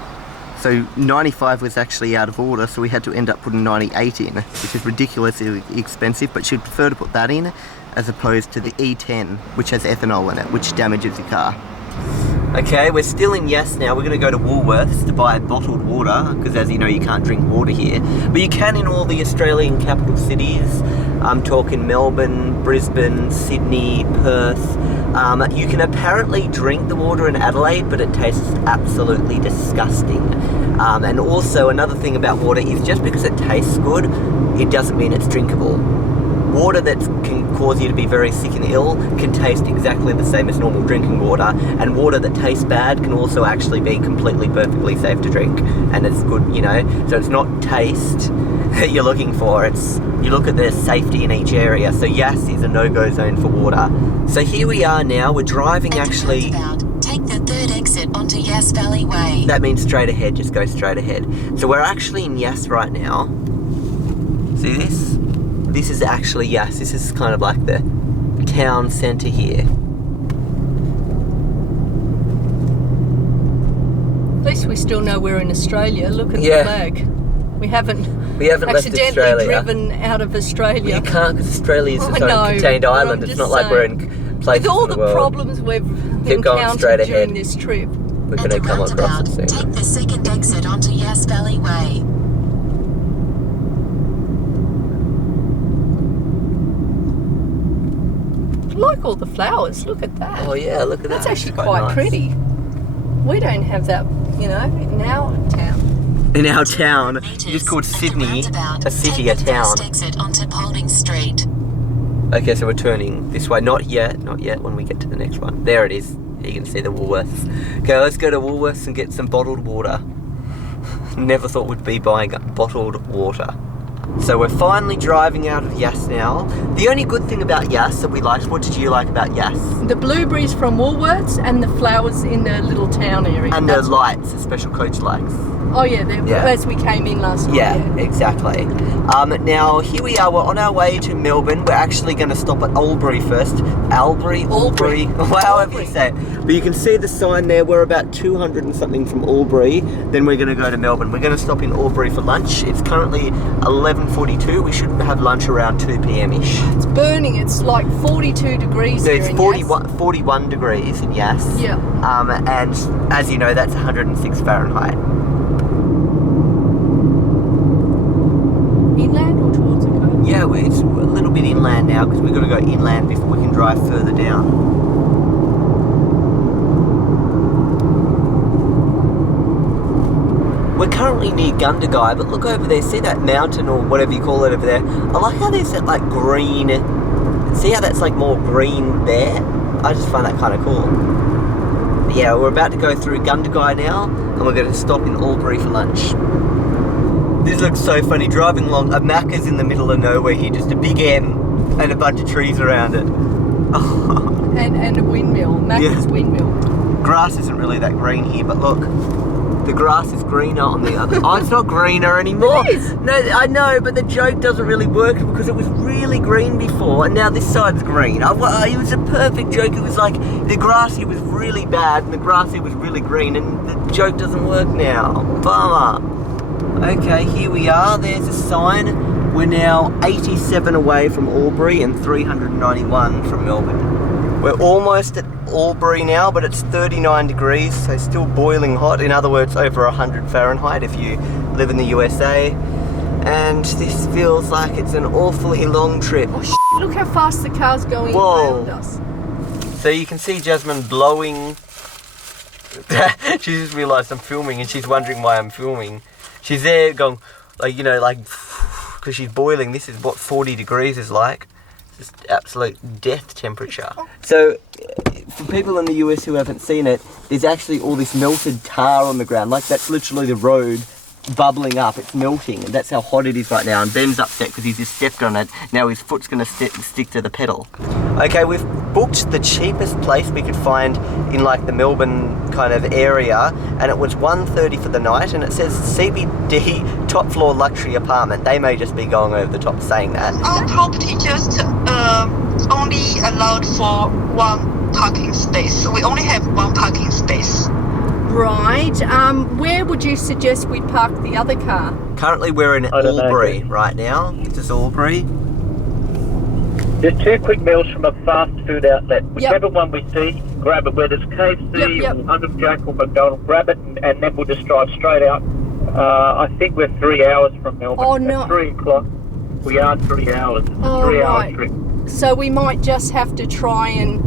So 95 was actually out of order, so we had to end up putting 98 in, which is ridiculously expensive, but she'd prefer to put that in as opposed to the E10, which has ethanol in it, which damages your car. Okay, we're still in Yass now. We're going to go to Woolworths to buy bottled water, because as you know, you can't drink water here. But you can in all the Australian capital cities. I'm talking Melbourne, Brisbane, Sydney, Perth. You can apparently drink the water in Adelaide, but it tastes absolutely disgusting. And also another thing about water is just because it tastes good, it doesn't mean it's drinkable. Water that can cause you to be very sick and ill can taste exactly the same as normal drinking water, and water that tastes bad can also actually be completely perfectly safe to drink, and it's good, you know. So it's not taste that you're looking for, it's you look at the safety in each area. So Yass is a no-go zone for water. So here we are now, we're driving actually. Take the third exit onto Yass Valley Way. That means straight ahead, just go straight ahead. So we're actually in Yass right now. See this? This is actually Yass. This is kind of like the town centre here. At least we still know we're in Australia. Look at the flag. We haven't accidentally driven out of Australia. You can't, because Australia is its own contained island. It's not like we're in places with all in the the world. problems we've encountered during this trip. We're going to come across it soon. Take the second exit onto Yass Valley Way. Like all the flowers, look at that. Oh yeah, look at that. That's actually quite nice. Pretty. We don't have that, you know, in our town. In our town, it's called Sydney, a city, a town. Exit onto Paulding Street. Okay, so we're turning this way. Not yet, when we get to the next one. There it is. You can see the Woolworths. Okay, let's go to Woolworths and get some bottled water. Never thought we'd be buying bottled water. So we're finally driving out of Yass now. The only good thing about Yass that we liked, what did you like about Yass? The blueberries from Woolworths and the flowers in the little town area. And the lights, the special coach lights. Oh yeah, as we came in last night. Yeah, exactly. Now here we are, we're on our way to Melbourne. We're actually going to stop at Albury first. Albury, however you say it. But you can see the sign there, we're about 200 and something from Albury. Then we're going to go to Melbourne. We're going to stop in Albury for lunch. It's currently 11:42. We should have lunch around 2 p.m-ish. It's burning, it's like 42 degrees here it's in 41 degrees in Yass. Yeah. And as you know, that's 106 Fahrenheit. Inland or towards the coast? Yeah, it's a little bit inland now because we've got to go inland before we can drive further down. We're currently near Gundagai, but look over there, see that mountain or whatever you call it over there? I like how there's that like green, see how that's like more green there? I just find that kind of cool. But yeah, we're about to go through Gundagai now, and we're going to stop in Albury for lunch. This looks so funny, driving along, a Macca's in the middle of nowhere here, just a big M and a bunch of trees around it. And a windmill, Macca's windmill. Grass isn't really that green here, but look, the grass is greener on the other. Oh, it's not greener anymore. It is. No, I know, but the joke doesn't really work because it was really green before, and now this side's green. It was a perfect joke. It was like the grass here was really bad, and the grass here was really green, and the joke doesn't work now. Bummer. Okay, here we are. There's a sign. We're now 87 away from Albury and 391 from Melbourne. We're almost at Albury now, but it's 39 degrees, so still boiling hot. In other words, over 100 Fahrenheit if you live in the USA. And this feels like it's an awfully long trip. Oh, look how fast the car's going around us. So you can see Jasmine blowing. She just realised I'm filming and she's wondering why I'm filming. She's there going, like, you know, like, because she's boiling. This is what 40 degrees is like. Just absolute death temperature. So, for people in the US who haven't seen it, there's actually all this melted tar on the ground. Like, that's literally the road bubbling up. It's melting, and that's how hot it is right now. And Ben's upset because he's just stepped on it. Now his foot's going to stick to the pedal. Okay, we've booked the cheapest place we could find in like the Melbourne kind of area, and it was $130 for the night, and it says CBD top floor luxury apartment. They may just be going over the top saying that. Our property just only allowed for one parking space. We only have one parking space. Right. Where would you suggest we park the other car? Currently we're in Albury right now. This is Albury. There's 2 quick meals from a fast food outlet. Whichever one we see, grab it. Whether it's KFC or Under Jack or McDonald's, grab it and then we'll just drive straight out. I think we're 3 hours from Melbourne. Oh, no. At 3 o'clock, we are 3 hours. It's a 3-hour trip. So we might just have to try and...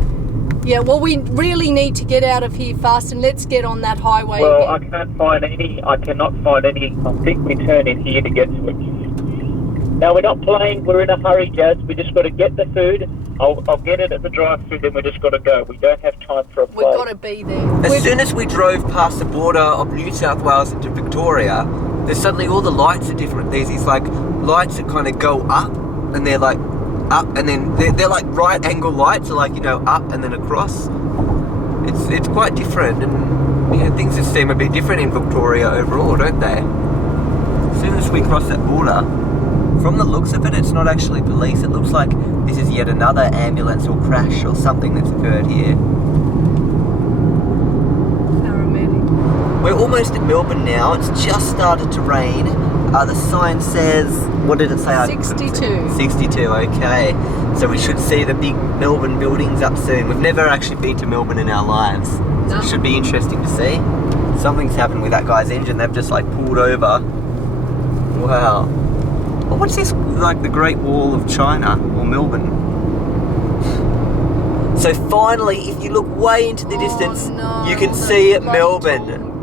Yeah, well, we really need to get out of here fast and let's get on that highway Well, again. I cannot find any. I think we turn in here to get to it. Now, we're not playing. We're in a hurry, Jazz. We just got to get the food. I'll get it at the drive-thru, then we just got to go. We don't have time for a play. We've got to be there. As soon as we drove past the border of New South Wales into Victoria, there's suddenly all the lights are different. There's these like lights that kind of go up, and they're like up, and then they're like right angle lights, so like, you know, up and then across. It's quite different, and you know, things just seem a bit different in Victoria overall, don't they? As soon as we cross that border, from the looks of it, it's not actually police. It looks like this is yet another ambulance or crash or something that's occurred here. Paramedic. We're almost at Melbourne now. It's just started to rain. The sign says, what did it say? 62. 62, okay. So we should see the big Melbourne buildings up soon. We've never actually been to Melbourne in our lives. So it should be interesting to see. Something's happened with that guy's engine. They've just like pulled over. Wow. Well, what's this, like the Great Wall of China or Melbourne? So finally, if you look way into the distance, you can see it, Melbourne.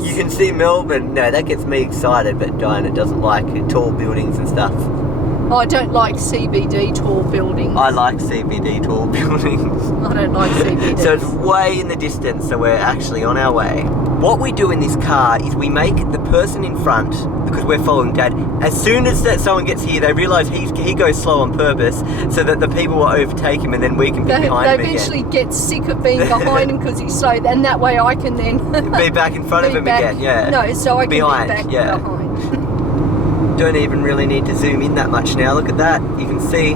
You can see Melbourne. No, that gets me excited, but Diana doesn't like tall buildings and stuff. Oh, I don't like CBD tall buildings. I like CBD tall buildings. I don't like CBD. So it's way in the distance, so we're actually on our way. What we do in this car is we make the person in front, because we're following Dad, as soon as that someone gets here, they realise he goes slow on purpose so that the people will overtake him and then we can be behind him again. They eventually get sick of being behind him because he's slow, and that way I can then... be back in front of him again, yeah. No, so I can be back behind. Don't even really need to zoom in that much now. Look at that. You can see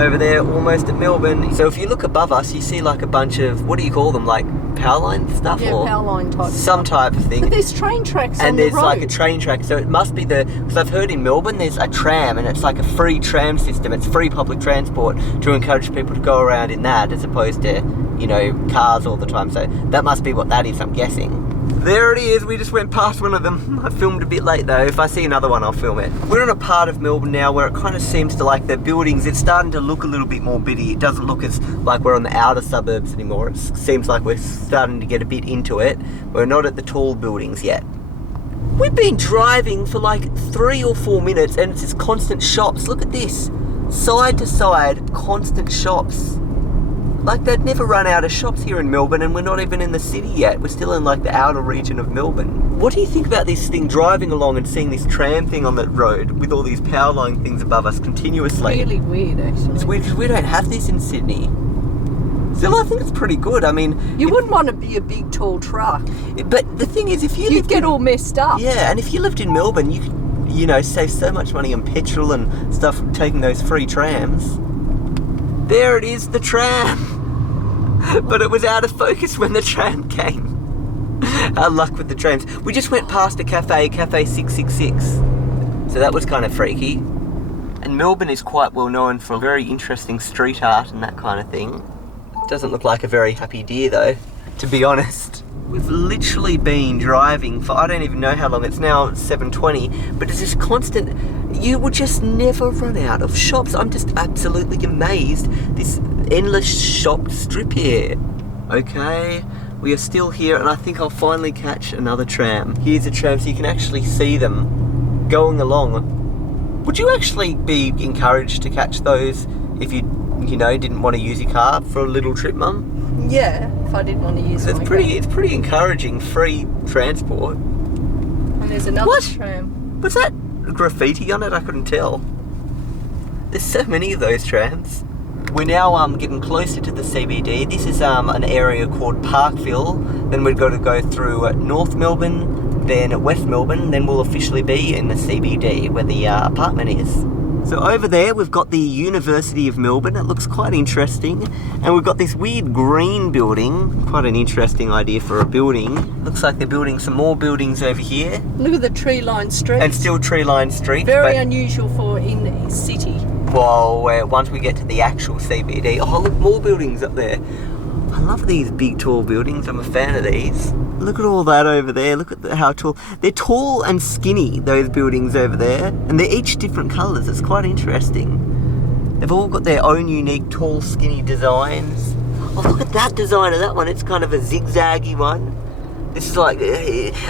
over there almost at Melbourne. So if you look above us, you see like a bunch of, what do you call them, like power line stuff? Yeah, or power line type some type of thing. But there's train tracks on and the there's road. like a train track, so it must be because I've heard in Melbourne there's a tram, and it's like a free tram system. It's free public transport to encourage people to go around in that, as opposed to, you know, cars all the time. So that must be what that is, I'm guessing. There it is, we just went past one of them. I filmed a bit late though. If I see another one, I'll film it. We're in a part of Melbourne now where it kind of seems to, like, the buildings, it's starting to look a little bit more bitty. It doesn't look as like we're on the outer suburbs anymore. It seems like we're starting to get a bit into it. We're not at the tall buildings yet. We've been driving for like 3 or 4 minutes and it's just constant shops. Look at this. Side to side, constant shops. Like, they'd never run out of shops here in Melbourne, and we're not even in the city yet. We're still in like the outer region of Melbourne. What do you think about this thing, driving along and seeing this tram thing on the road with all these power line things above us continuously? Really weird, actually. It's weird because we don't have this in Sydney. Still, I think it's pretty good. I mean... You wouldn't want to be a big, tall truck. But the thing is, if you... You'd get all messed up. Yeah, and if you lived in Melbourne, you could, you know, save so much money on petrol and stuff from taking those free trams. There it is, the tram. But it was out of focus when the tram came. Our luck with the trams. We just went past a cafe 666. So that was kind of freaky. And Melbourne is quite well known for very interesting street art and that kind of thing. Doesn't look like a very happy deer though, to be honest. We've literally been driving for I don't even know how long. It's now 7:20, but it's just constant. You would just never run out of shops. I'm just absolutely amazed. This endless shop strip here. Okay, we are still here, and I think I'll finally catch another tram. Here's a tram, so you can actually see them going along. Would you actually be encouraged to catch those if you know, didn't want to use your car for a little trip, Mum? Yeah, if I didn't want to use it. It's pretty encouraging, free transport. And there's another tram. Was that graffiti on it? I couldn't tell. There's so many of those trams. We're now getting closer to the CBD. This is an area called Parkville. Then we've got to go through North Melbourne, then West Melbourne, then we'll officially be in the CBD where the apartment is. So over there we've got the University of Melbourne. It looks quite interesting. And we've got this weird green building. Quite an interesting idea for a building. Looks like they're building some more buildings over here. Look at the tree-lined streets. And still tree-lined streets. Very unusual for in the city. Well, once we get to the actual CBD, oh look, more buildings up there. I love these big tall buildings, I'm a fan of these. Look at all that over there, look at how tall. They're tall and skinny, those buildings over there, and they're each different colours. It's quite interesting. They've all got their own unique tall, skinny designs. Oh, look at that design of that one, it's kind of a zigzaggy one. This is like,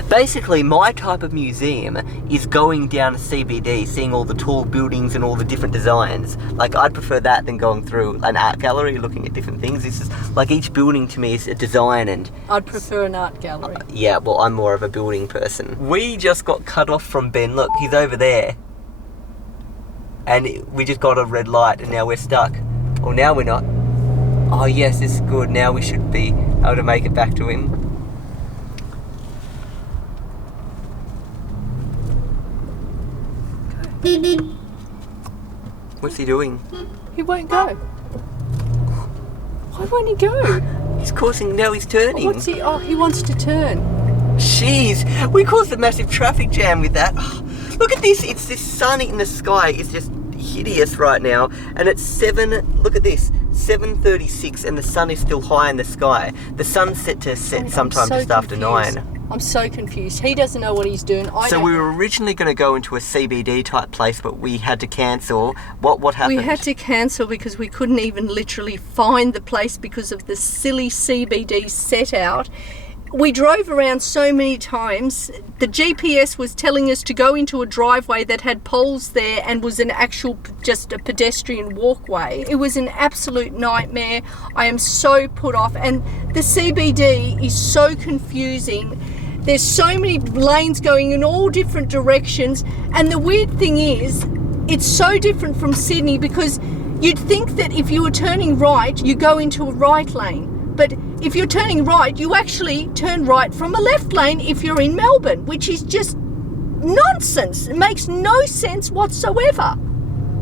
basically my type of museum is going down a CBD, seeing all the tall buildings and all the different designs. Like, I'd prefer that than going through an art gallery looking at different things. This is, like, each building to me is a design and... I'd prefer an art gallery. Yeah, well, I'm more of a building person. We just got cut off from Ben. Look, he's over there. And we just got a red light and now we're stuck. Well, now we're not. Oh, yes, this is good. Now we should be able to make it back to him. What's he doing? He won't go. Why won't he go? He's causing, now he's turning. What's he, oh, he wants to turn. Jeez, we caused a massive traffic jam with that. Oh, look at this, it's this sun in the sky is just hideous right now. And it's look at this, 7:36 and the sun is still high in the sky. The sun's set to set sometime just after 9. I'm so confused. He doesn't know what he's doing. So we were originally going to go into a CBD type place, but we had to cancel. What happened? We had to cancel because we couldn't even literally find the place because of the silly CBD set out. We drove around so many times. The GPS was telling us to go into a driveway that had poles there and was an actual, just a pedestrian walkway. It was an absolute nightmare. I am so put off. And the CBD is so confusing. There's so many lanes going in all different directions. And the weird thing is, it's so different from Sydney because you'd think that if you were turning right, you go into a right lane. But if you're turning right, you actually turn right from a left lane if you're in Melbourne, which is just nonsense. It makes no sense whatsoever.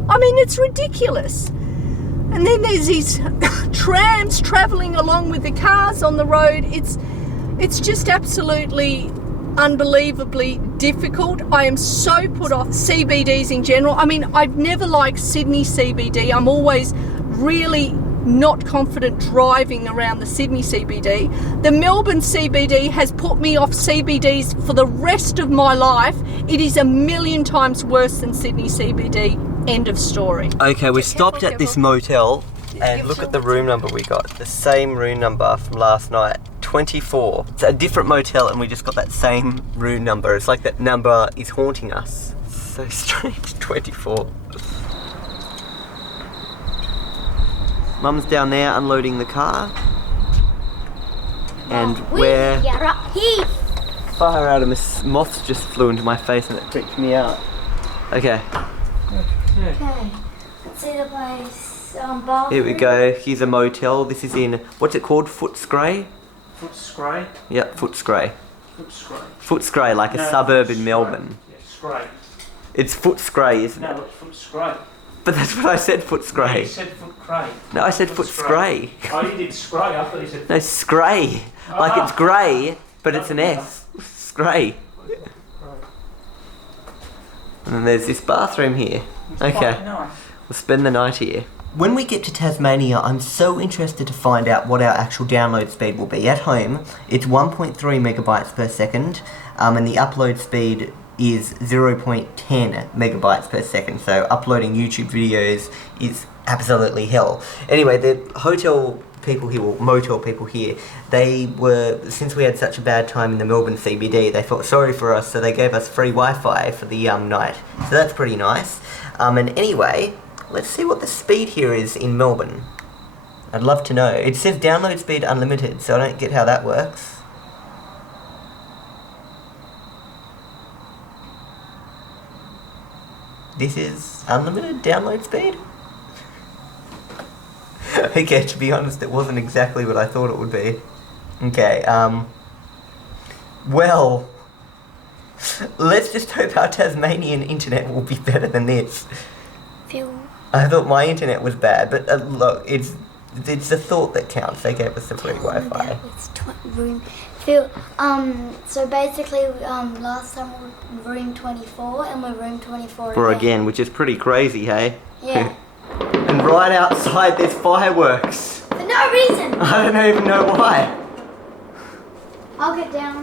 I mean, it's ridiculous. And then there's these trams travelling along with the cars on the road. It's just absolutely unbelievably difficult. I am so put off CBDs in general. I mean, I've never liked Sydney CBD. I'm always really not confident driving around the Sydney CBD. The Melbourne CBD has put me off CBDs for the rest of my life. It is a million times worse than Sydney CBD. End of story. Okay, we stopped at this motel and look at the room number we got. The same room number from last night. 24. It's a different motel and we just got that same room number. It's like that number is haunting us. So strange. 24. Mum's down there unloading the car. And we're... Fire out of moths just flew into my face and it freaked me out. Okay. Okay. Let's see the place. Bathroom. Here we go. Here's a motel. This is in, what's it called? Footscray? Footscray? Yep, Footscray. Footscray. Footscray, like a suburb in Melbourne. Yeah, Scray. It's Footscray, isn't it? No, it's Footscray. But that's what I said, Footscray. No, you said Footcray. No, I said Footscray. Oh, you did Scray. I thought you said... No, Scray. Like it's grey, but it's an S. Scray. And then there's this bathroom here. Okay. Nice. We'll spend the night here. When we get to Tasmania, I'm so interested to find out what our actual download speed will be. At home, it's 1.3 megabytes per second, and the upload speed is 0.10 megabytes per second, so uploading YouTube videos is absolutely hell. Anyway, the hotel people here, or motel people here, they were, since we had such a bad time in the Melbourne CBD, they felt sorry for us, so they gave us free Wi-Fi for the night. So that's pretty nice. And anyway, let's see what the speed here is in Melbourne. I'd love to know. It says download speed unlimited, so I don't get how that works. This is unlimited download speed? Okay, to be honest, it wasn't exactly what I thought it would be. Okay, well, let's just hope our Tasmanian internet will be better than this. I thought my internet was bad, but look, it's the thought that counts. They gave us the free Wi-Fi. So basically, last time we were room 24, and we're room 24 For again, which is pretty crazy, hey? Yeah. And right outside there's fireworks. For no reason. I don't even know why. I'll get down.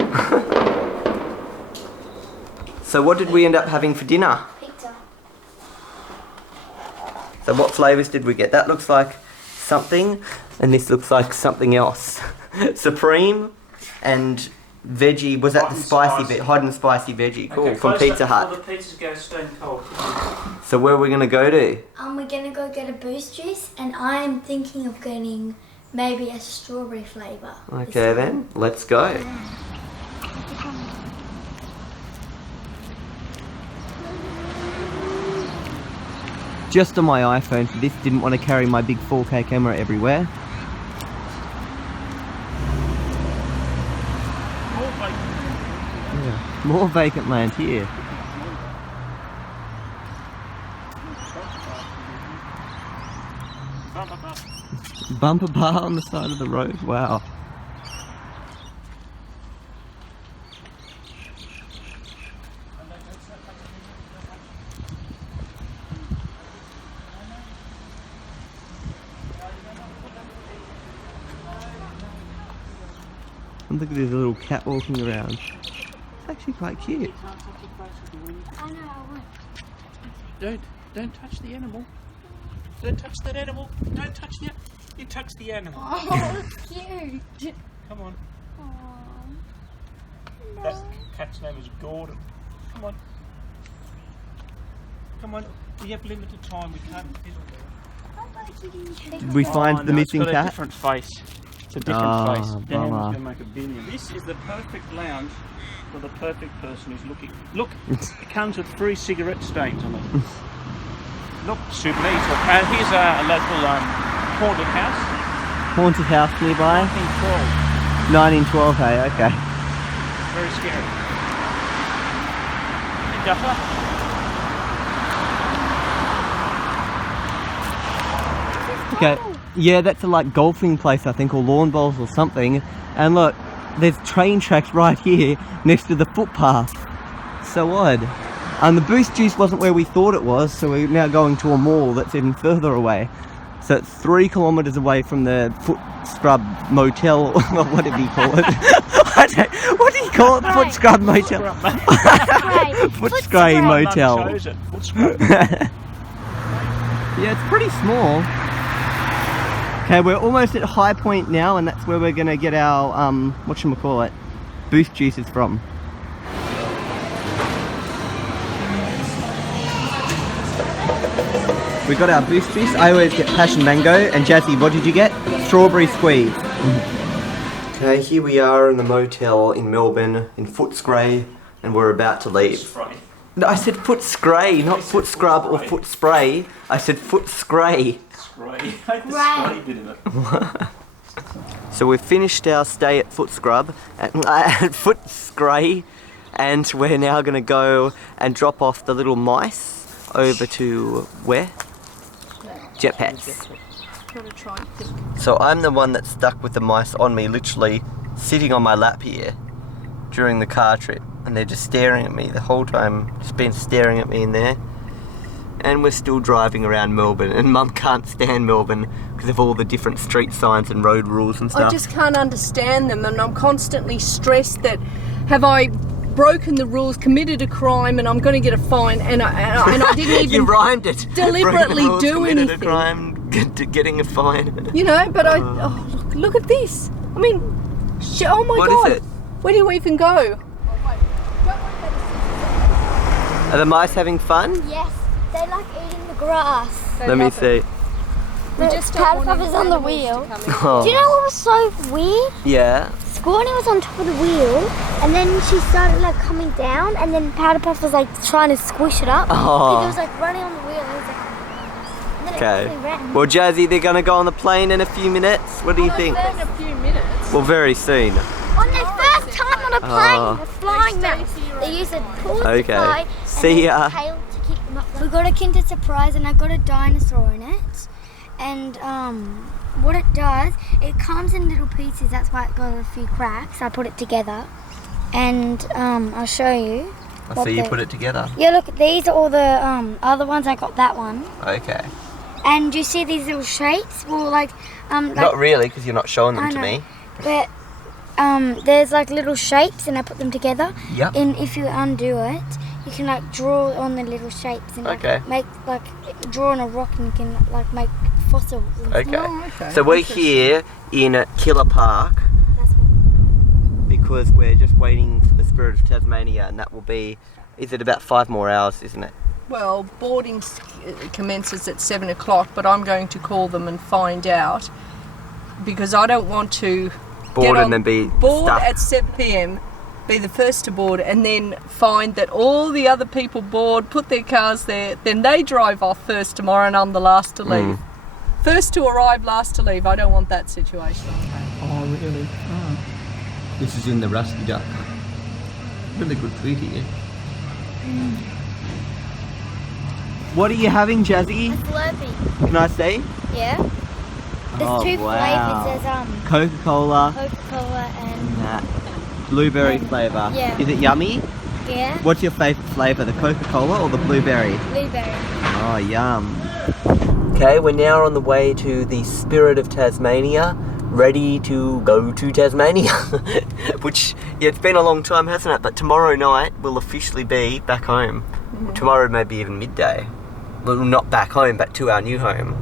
So what did we end up having for dinner? Pizza. So what flavours did we get? That looks like something, and this looks like something else. Supreme and veggie, was that the spicy bit? Hot and spicy veggie, cool, from Pizza Hut. The pizzas go stone cold. So where are we going to go to? We're gonna go get a boost juice, and I'm thinking of getting maybe a strawberry flavour. Okay then, let's go. Just on my iPhone for this, didn't want to carry my big 4K camera everywhere. Yeah, more vacant land here. Bumper bar on the side of the road, wow. And look at this little cat walking around. It's actually quite cute. I know, I won't. Don't touch the animal. Don't touch that animal. Don't touch the. You touch the animal. Oh, it's cute. Come on. That cat's name is Gordon. Come on. Come on. We have limited time. We can't fit all there. Did we find the missing it's got cat? a different face. It's a different face. bummer. Dan's going to make a billion. This is the perfect lounge for the perfect person who's looking. Look, it comes with 3 cigarette stains on it. Look, super neat. And here's a local haunted house. Haunted house nearby? 1912. 1912, hey, okay. Very scary. Hey, Duffer. Okay, yeah, that's a like golfing place, I think, or lawn bowls or something. And look, there's train tracks right here next to the footpath. So odd. And the Boost Juice wasn't where we thought it was, so we're now going to a mall that's even further away. So it's 3 kilometres away from the Foot Scrub Motel, or whatever you call it. What do you call it? Foot Scrub Motel. Footscray Motel. Yeah, it's pretty small. Okay, we're almost at High Point now, and that's where we're gonna get our whatchamacallit, Boost Juices from. We got our Boost Juice. I always get Passion Mango, and Jazzy, what did you get? Strawberry Squeeze. Okay, here we are in the motel in Melbourne, in Footscray, and we're about to leave. No, I said Footscray, not Foot Scrub or Foot Spray. I said Footscray. So we've finished our stay at Footscrub, at Footscray, and we're now going to go and drop off the little mice over to where? Jetpacks. So I'm the one that's stuck with the mice on me, literally sitting on my lap here during the car trip, and they're just staring at me the whole time, just been staring at me in there. And we're still driving around Melbourne, and Mum can't stand Melbourne because of all the different street signs and road rules and stuff. I just can't understand them, and I'm constantly stressed that have I broken the rules, committed a crime, and I'm going to get a fine, and I didn't even you rhymed it. Deliberately rules, do anything. A crime, getting a fine. You know, but look at this. I mean, oh my God. What is it? Where do you even go? Are the mice having fun? Yes, they like eating the grass. Let me see. The caterpillar's on the wheel. Oh. Do you know what was so weird? Yeah. Scorny was on top of the wheel, and then she started like coming down, and then Powder Puff was like trying to squish it up. Oh. It was like running on the wheel. And it was like, and then it actually ran. Well, Jazzy, they're going to go on the plane in a few minutes. What do you think? In a few minutes. Well, very soon. On their first time on a plane, a flying mouse. They use a paws to fly. See ya. And tail to keep them up. We got a Kinder Surprise, and I got a dinosaur in it. And what it does, it comes in little pieces. That's why it got a few cracks. I put it together, and I'll show you. So you put it together? Yeah, look, these are all the other ones. I got that one. Okay. And do you see these little shapes? Well, like not really, because you're not showing them to me. But there's like little shapes, and I put them together. Yep. And if you undo it, you can like draw on the little shapes and make like draw on a rock, and you can like make fossils. Okay. Oh, okay. So we're here in Killer Park because we're just waiting for the Spirit of Tasmania, and that will be, is it about 5 more hours, isn't it? Well, boarding commences at 7 o'clock, but I'm going to call them and find out, because I don't want to Board and then be board stuck. at 7 p.m, be the first to board, and then find that all the other people board, put their cars there, then they drive off first tomorrow and I'm the last to leave. First to arrive, last to leave. I don't want that situation. Oh, really? Oh. This is in the Rusty Duck. Really good food here. What are you having, Jazzy? A Slurpee. Can I see? Yeah. There's 2 flavors. There's Coca-Cola. Coca-Cola and blueberry flavour. Yeah. Is it yummy? Yeah. What's your favourite flavour, the Coca-Cola or the blueberry? Blueberry. Oh, yum. Okay, we're now on the way to the Spirit of Tasmania, ready to go to Tasmania. Which, yeah, it's been a long time, hasn't it? But tomorrow night we'll officially be back home. Tomorrow maybe even midday. Well, not back home, but to our new home.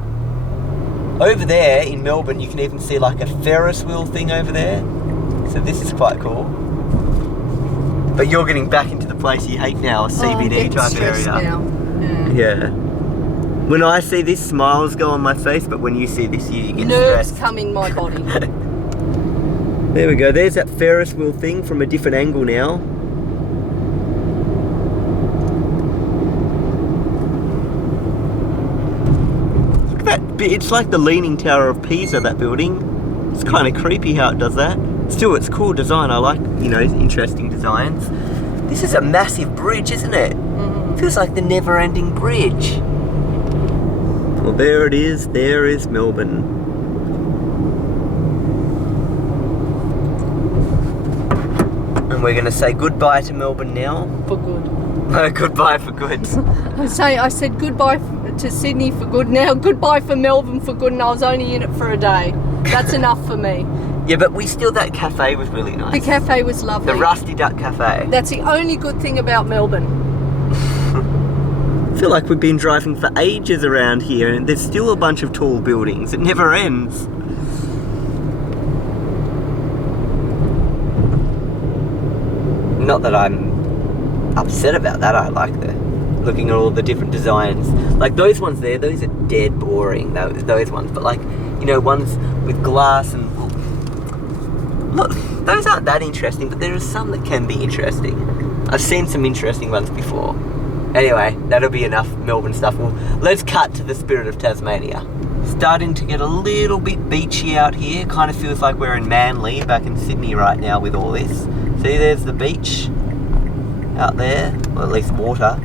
Over there in Melbourne, you can even see like a Ferris wheel thing over there. So this is quite cool. But you're getting back into the place you hate now, a CBD type area. Now. Yeah. When I see this, smiles go on my face, but when you see this, you get Nerves stressed. come in my body. There we go. There's that Ferris wheel thing from a different angle now. Look at that. It's like the Leaning Tower of Pisa, that building. It's kind of creepy how it does that. Still, it's cool design. I like, you know, interesting designs. This is a massive bridge, isn't it? Mm-hmm. Feels like the never-ending bridge. Well, there it is. There is Melbourne. And we're going to say goodbye to Melbourne now. For good. Goodbye for good. I said goodbye to Sydney for good. Now goodbye for Melbourne for good, and I was only in it for a day. That's enough for me. Yeah, but that cafe was really nice. The cafe was lovely. The Rusty Duck Cafe. That's the only good thing about Melbourne. I feel like we've been driving for ages around here and there's still a bunch of tall buildings. It never ends. Not that I'm upset about that. I like looking at all the different designs. Like those ones there, those are dead boring, those ones. But like, you know, ones with glass and... Look, those aren't that interesting, but there are some that can be interesting. I've seen some interesting ones before. Anyway, that'll be enough Melbourne stuff. Well, let's cut to the Spirit of Tasmania. Starting to get a little bit beachy out here. Kind of feels like we're in Manly, back in Sydney right now with all this. See, there's the beach out there, or at least water.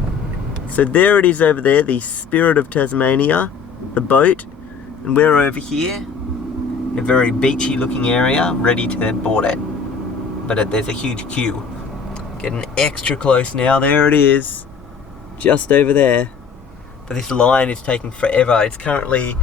So there it is over there, the Spirit of Tasmania, the boat. And we're over here, a very beachy looking area, ready to board it. But there's a huge queue. Getting extra close now, there it is. Just over there. But this line is taking forever. It's currently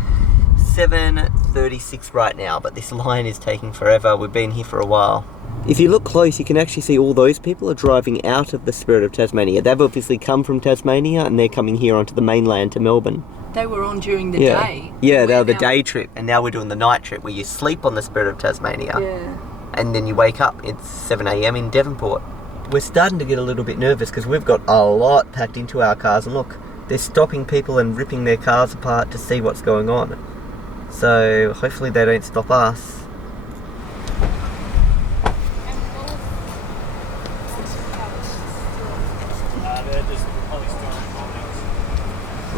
7:36 right now, but this line is taking forever. We've been here for a while. If you look close, you can actually see all those people are driving out of the Spirit of Tasmania. They've obviously come from Tasmania and they're coming here onto the mainland to Melbourne. They were on during the day. Yeah, they were the day trip, and now we're doing the night trip where you sleep on the Spirit of Tasmania. Yeah. And then you wake up, it's 7 AM in Devonport. We're starting to get a little bit nervous because we've got a lot packed into our cars, and look, they're stopping people and ripping their cars apart to see what's going on. So hopefully they don't stop us.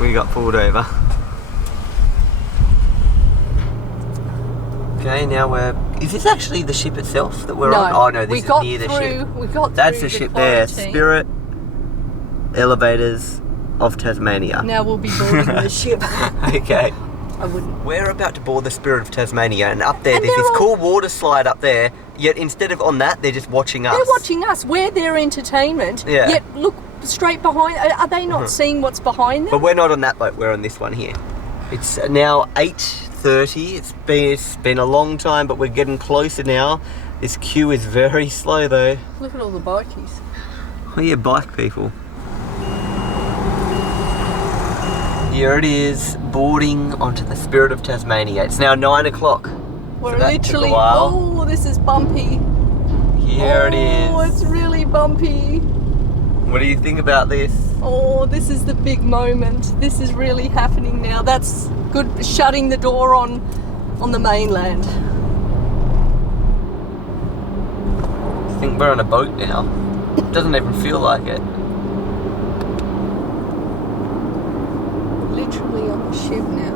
We got pulled over. Okay, now is this actually the ship itself that we're on? Oh no, this is near the ship. We got That's through the ship there. Spirit Elevators of Tasmania. Now we'll be boarding the ship. Okay. I wouldn't. We're about to board the Spirit of Tasmania, and up there, there's this cool water slide up there, yet instead of on that, they're just watching us. They're watching us. We're their entertainment. Yeah. Yet look straight behind. Are they not seeing what's behind them? But we're not on that boat, we're on this one here. It's now 8:30. It's been a long time, but we're getting closer now. This queue is very slow though. Look at all the bikies. Oh yeah, bike people. Here it is, boarding onto the Spirit of Tasmania. It's now 9 o'clock. We're literally, oh, this is bumpy. Here it is. Oh, it's really bumpy. What do you think about this? Oh, this is the big moment. This is really happening now. That's good, shutting the door on the mainland. I think we're on a boat now. It doesn't even feel like it. Literally on the ship now.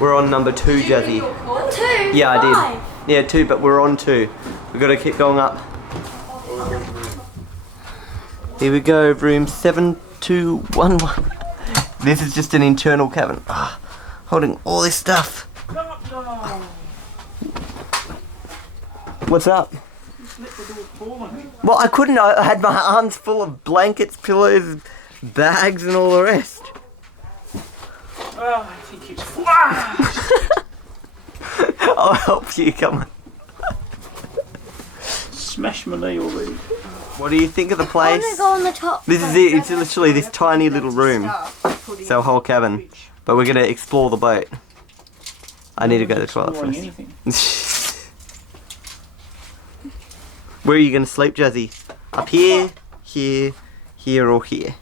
We're on number 2, Jazzy. 2? Yeah, I did. 5. Yeah, 2, but we're on 2. We've got to keep going up. Here we go, room 7211. This is just an internal cabin. Holding all this stuff. What's up? Well, I couldn't. I had my arms full of blankets, pillows, bags, and all the rest. Oh, I think it's flashed. I'll help you. Come on. Smash my knee already. What do you think of the place? I'm gonna go on the top. This is it. It's literally this tiny little room. It's our whole cabin. But we're gonna explore the boat. I need to go to the toilet Exploring first. anything. Where are you going to sleep, Jazzy? Up here, here, here, or here?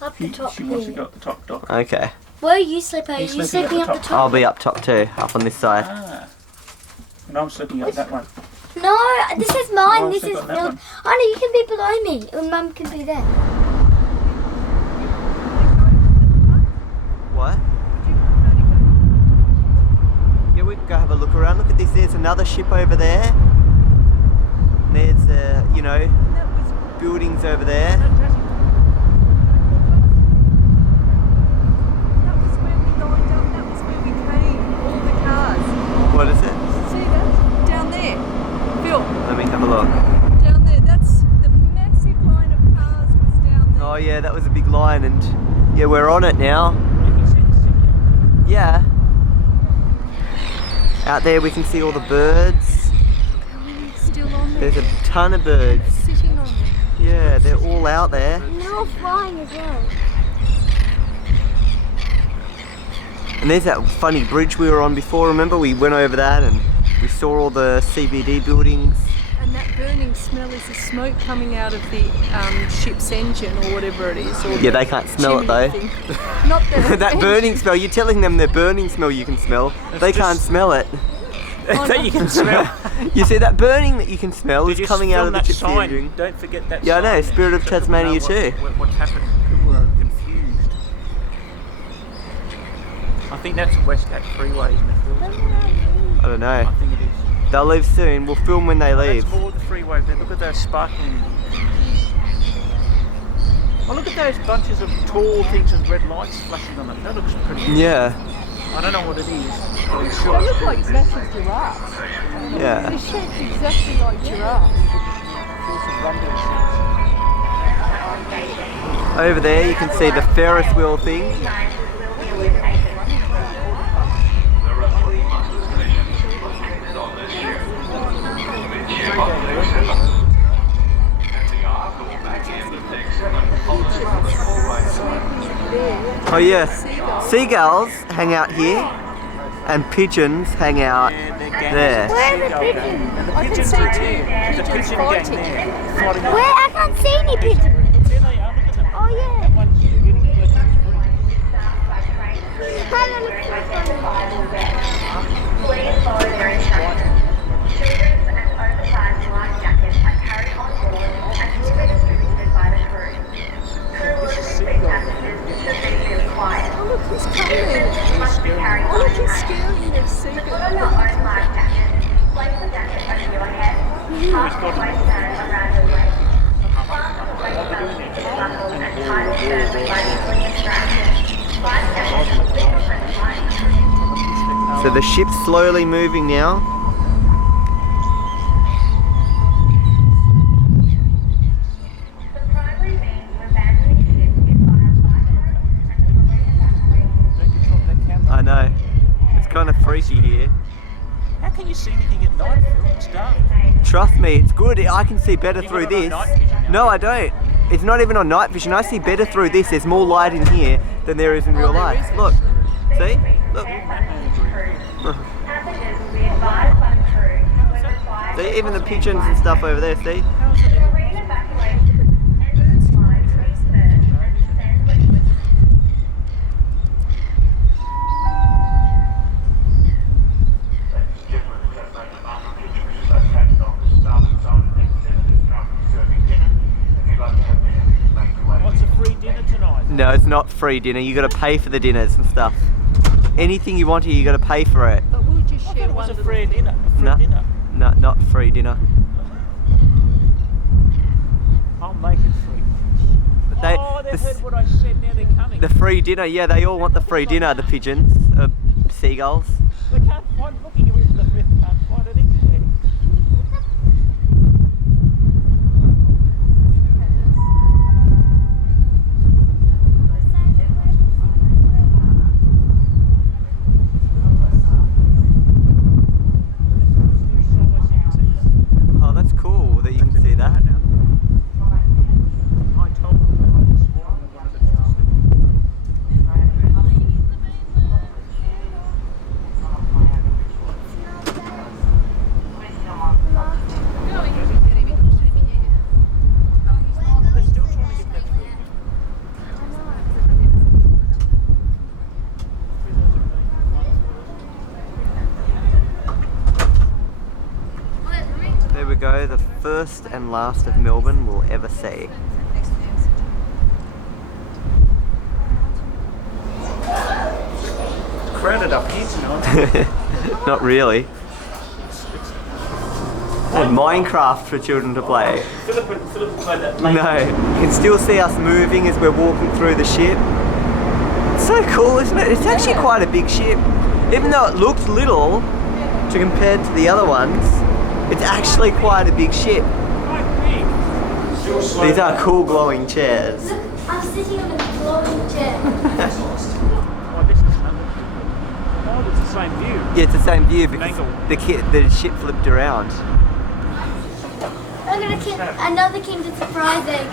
Up the top She wants to here. go at the top dock. Okay. Where are you sleeping? Are you He's sleeping up the top? I'll be up top too, up on this side. Ah. And I'm sleeping up that one. No, this is mine. Oh, This sleep is on that yours. one. Oh no, you can be below me. And Mum can be there. What? Yeah, we can go have a look around. Look at this. There's another ship over there. And there's, you know, buildings over there. That was where we lined up. That was where we came. All the cars. What is it? See that? Down there. Phil, Let me have a look. down there. That's the massive line of cars was down there. Oh yeah, that was a big line, and yeah, we're on it now. You can see the signal. Yeah. Out there we can see all the birds. Still on there. There's a ton of birds. Sitting on there. Yeah, they're all out there. Now flying as well. And there's that funny bridge we were on before, remember? We went over that and we saw all the CBD buildings. And that burning smell is the smoke coming out of the ship's engine or whatever it is. Or Yeah, they can't smell it though. chimney thing. Not the That burning smell, you're telling them the burning smell you can smell. They can't smell it. That you can smell. You see that burning that you can smell Did is you coming out of film the that chip's sign? engine. Don't forget that Yeah, I sign know, there. Spirit of So people Tasmania know too. What's happened? People are confused. I think that's Westgate Freeway, isn't it? I don't know. I think it is. They'll leave soon. We'll film when they leave. That's more the freeway there. Look at those sparkling. Oh, look at those bunches of tall things with red lights flashing on them. That looks pretty. Yeah, I don't know what it is, but I'm sure They it's look pretty like good. massive giraffes. yeah. They're shaped exactly like giraffes. Feels some rumbling sounds. Over there you can see the Ferris wheel thing. Oh yeah, seagulls hang out here and pigeons hang out there. Where are the pigeons? And the I can pigeons see are two there. The pigeons pigeon gang fighting. there. Fighting up. Where? I can't see any pigeons. There they are, look at them. Oh yeah. That one's getting close to his free. Please follow their instructions. Children and oversized life jackets are carried on board and will be distributed by the crew. Crew will assist passengers to be really quiet. Oh look, he's coming. Must be carried Oh on look, he's hand. scaring the Put on seagull. your own life jacket. Place the jacket over your head. Pass the waistband around your waist. Fasten the waistband with a buckle and tie it firmly by using a strap. Life jackets will be open tight. So the ship's slowly moving now. The primary means of abandoning ship is via lifeboat and marine evacuation. Don't you drop that camera? I know. It's kind of freaky here. How can you see anything at night, Phil? It's dark. Trust me, it's good. I can see better You through got it on this. night vision now. No, I don't. It's not even on night vision. I see better through this. There's more light in here than there is in real there life. is Look. See? Look. Passengers will be advised by the crew when required. See, even the pigeons and stuff over there, see? Marine evacuation. Engine slide first, then liquid. What's a free dinner tonight? No, it's not free dinner. You got to pay for the dinners and stuff. Anything you want here, you got to pay for it. But we'll just I thought share it was one a little free thing. dinner. Free No. dinner. No, not free dinner. I'll make it free. They, Oh, they've the, heard what I said. Now they're coming. the free dinner, yeah, they all want the free dinner. The pigeons, seagulls. They can't find looking at it. They can't find it anywhere. Oh, that's cool that you can see that. I told them I swore I wanted it to stick. go, the first and last of Melbourne we'll ever see. Crowded up here tonight. Not really. And Minecraft for children to play. Philip played that. No, you can still see us moving as we're walking through the ship. It's so cool, isn't it? It's actually quite a big ship. Even though it looks little to compared to the other ones, it's actually quite a big ship. These are cool glowing chairs. I'm sitting on a glowing chair. Oh, this is another. Oh, it's the same view. Yeah, it's the same view because the ship flipped around. I'm gonna another Kinder Surprise egg.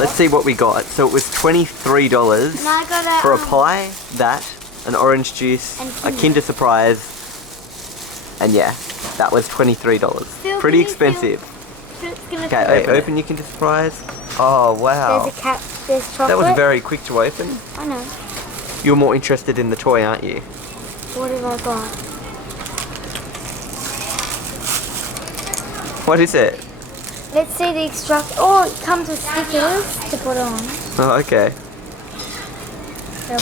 Let's see what we got. So it was $23 And I got for a pie, that, an orange juice, a Kinder Surprise, and yeah, that was $23. Phil, Pretty can you expensive. Philip's gonna Okay, open your Kinder Surprise. Oh wow. There's a cat. There's chocolate. That was very quick to open. I know. You're more interested in the toy, aren't you? What have I got? What is it? Let's see the instructions. Oh, it comes with stickers to put on. Oh, okay.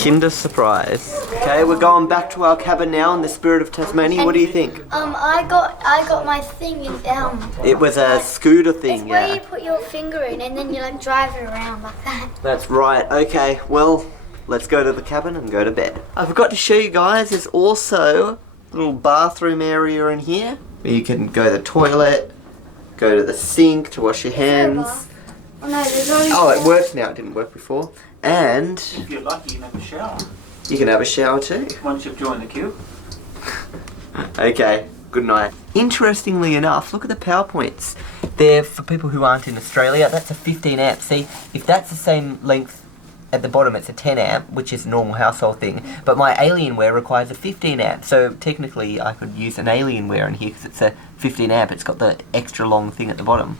Kinder Surprise. Okay, we're going back to our cabin now in the Spirit of Tasmania. What do you think? I got my thing in It was a scooter thing, It's where yeah. you put your finger in and then you like drive it around like that. That's right. Okay, well, let's go to the cabin and go to bed. I forgot to show you guys, there's also a little bathroom area in here where you can go to the toilet, go to the sink to wash your hands. Oh no, there's only. Oh, it works now. It didn't work before. And If you're lucky, you can have a shower you can have a shower too. once you've joined the queue. Okay, good night. Interestingly enough, look at the power points. They're for people who aren't in Australia. That's a 15 amp. See, if that's the same length at the bottom, it's a 10 amp, which is a normal household thing. But my Alienware requires a 15 amp. So technically, I could use an Alienware in here because it's a 15 amp. It's got the extra long thing at the bottom.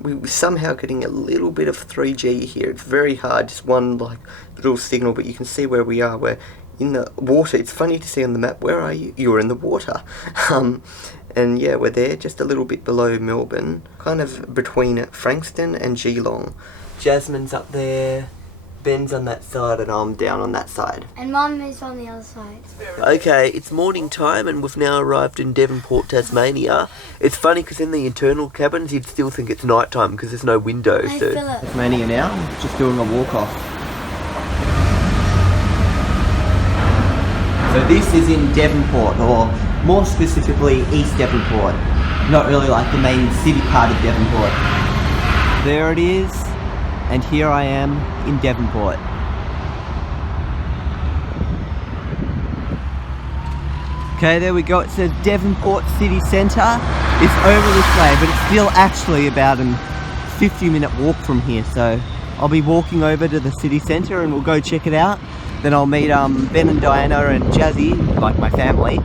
We're somehow getting a little bit of 3G here. It's very hard, just one like little signal, but you can see where we are. We're in the water. It's funny to see on the map. Where are you? You're in the water. And yeah, we're there, just a little bit below Melbourne, kind of between Frankston and Geelong. Jasmine's up there, Ben's on that side, and I'm down on that side. And Mum is on the other side. Okay, it's morning time and we've now arrived in Devonport, Tasmania. It's funny because in the internal cabins you'd still think it's night time because there's no windows. Hey, So Philip. Tasmania now, just doing a walk off. So this is in Devonport, or more specifically East Devonport. Not really like the main city part of Devonport. There it is, and here I am in Devonport. Okay, there we go. It says Devonport City Centre. It's over this way, but it's still actually about a 50-minute walk from here. So I'll be walking over to the city centre and we'll go check it out. Then I'll meet Ben and Diana and Jazzy, like my family,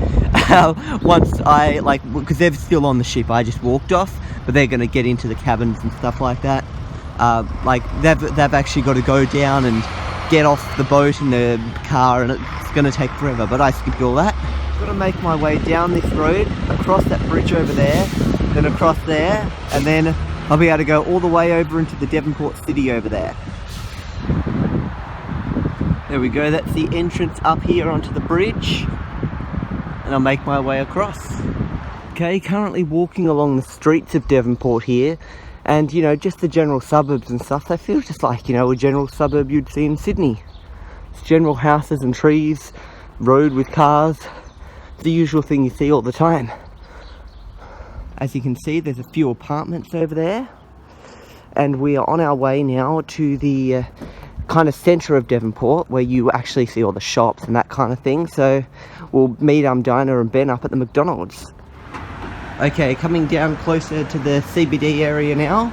once I, because they're still on the ship. I just walked off, but they're going to get into the cabins and stuff like that. They've actually got to go down and get off the boat in the car, and it's going to take forever, but I skipped all that. Got to make my way down this road, across that bridge over there, then across there, and then I'll be able to go all the way over into the Devonport city over there. There we go, that's the entrance up here onto the bridge, and I'll make my way across. Okay, currently walking along the streets of Devonport here, and you know, just the general suburbs and stuff, they feel just like, you know, a general suburb you'd see in Sydney. It's general houses and trees, road with cars, the usual thing you see all the time. As you can see, there's a few apartments over there, and we are on our way now to the kind of centre of Devonport, where you actually see all the shops and that kind of thing. So we'll meet Diana and Ben up at the McDonald's. Okay, coming down closer to the CBD area now.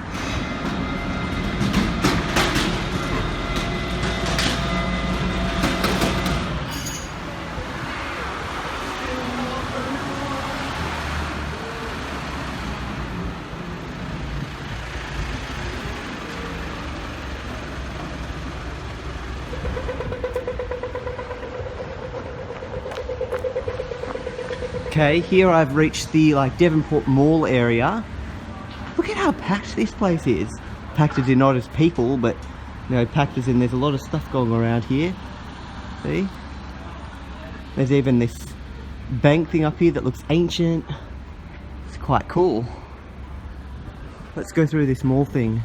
Okay, here I've reached the Devonport Mall area, Look at how packed this place is. Packed as in not as people, but you know, packed as in there's a lot of stuff going around here. See? There's even this bank thing up here that looks ancient. It's quite cool. Let's go through this mall thing.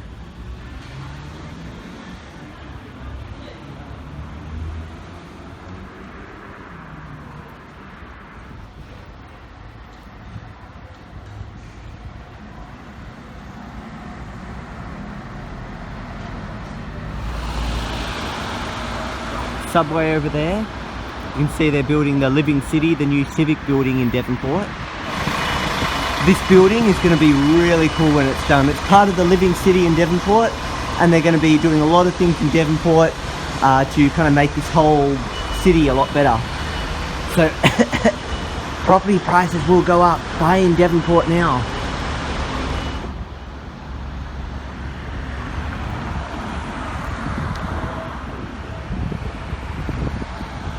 Subway over there. You can see they're building the Living City, the new civic building in Devonport. This building is going to be really cool when it's done. It's part of the Living City in Devonport, and they're going to be doing a lot of things in Devonport to kind of make this whole city a lot better. So property prices will go up. Buy in Devonport now.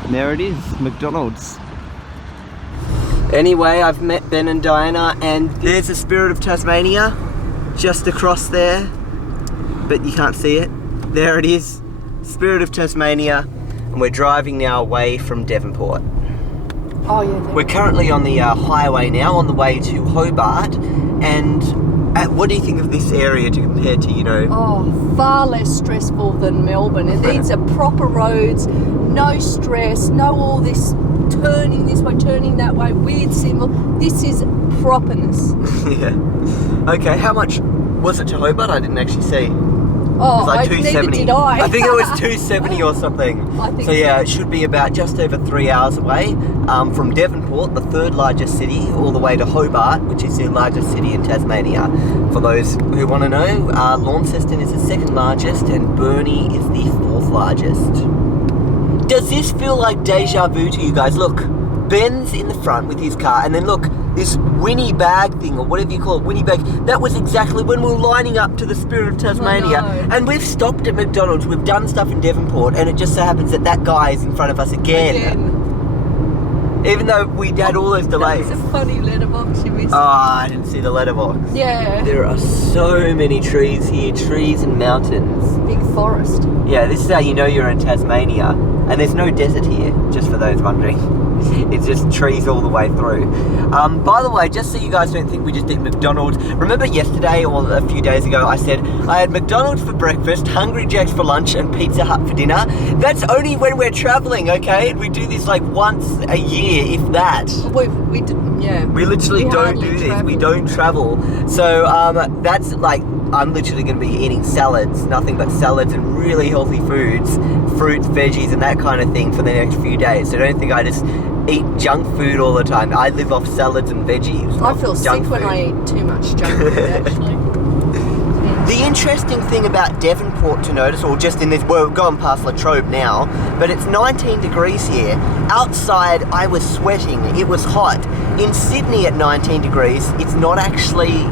And there it is, McDonald's. Anyway, I've met Ben and Diana, and there's the Spirit of Tasmania just across there, but you can't see it. There it is, Spirit of Tasmania, and we're driving now away from Devonport. Oh yeah. We're currently on the highway now, on the way to Hobart, and what do you think of this area to compare to, you know? Oh, far less stressful than Melbourne. These are proper roads, no stress, no all this turning this way, turning that way, weird symbol. This is properness. Yeah. Okay, how much was it to Hobart? I didn't actually see. Oh, like neither did I. I think it was 270 or something. I think so yeah, it should be about just over 3 hours away from Devonport, the third largest city, all the way to Hobart, which is the largest city in Tasmania. For those who want to know, Launceston is the second largest and Burnie is the fourth largest. Does this feel like deja vu to you guys? Look, Ben's in the front with his car, and then look, this Winnie bag thing, or whatever you call it, Winnie bag, that was exactly when we were lining up to the Spirit of Tasmania. And we've stopped at McDonald's, we've done stuff in Devonport, and it just so happens that that guy is in front of us again. Even though we had all those delays. That's a funny letterbox you missed. Oh, I didn't see the letterbox. Yeah. There are so many trees here, trees and mountains. Big forest. Yeah, this is how you know you're in Tasmania. And there's no desert here, just for those wondering. It's just trees all the way through. By the way, just so you guys don't think we just did McDonald's, remember yesterday or a few days ago I said I had McDonald's for breakfast, Hungry Jack's for lunch and Pizza Hut for dinner? That's only when we're travelling, okay? We do this like once a year, if that. We didn't, yeah. We literally don't do this. Travel. We don't travel. So that's like, I'm literally going to be eating salads, nothing but salads and really healthy foods, fruits, veggies and that kind of thing for the next few days. So don't think I just eat junk food all the time. I live off salads and veggies. I feel sick when I eat too much junk food, actually. The interesting thing about Devonport to notice, or just in this, well, we're going past Latrobe now, but it's 19 degrees here. Outside, I was sweating. It was hot. In Sydney at 19 degrees, it's not actually...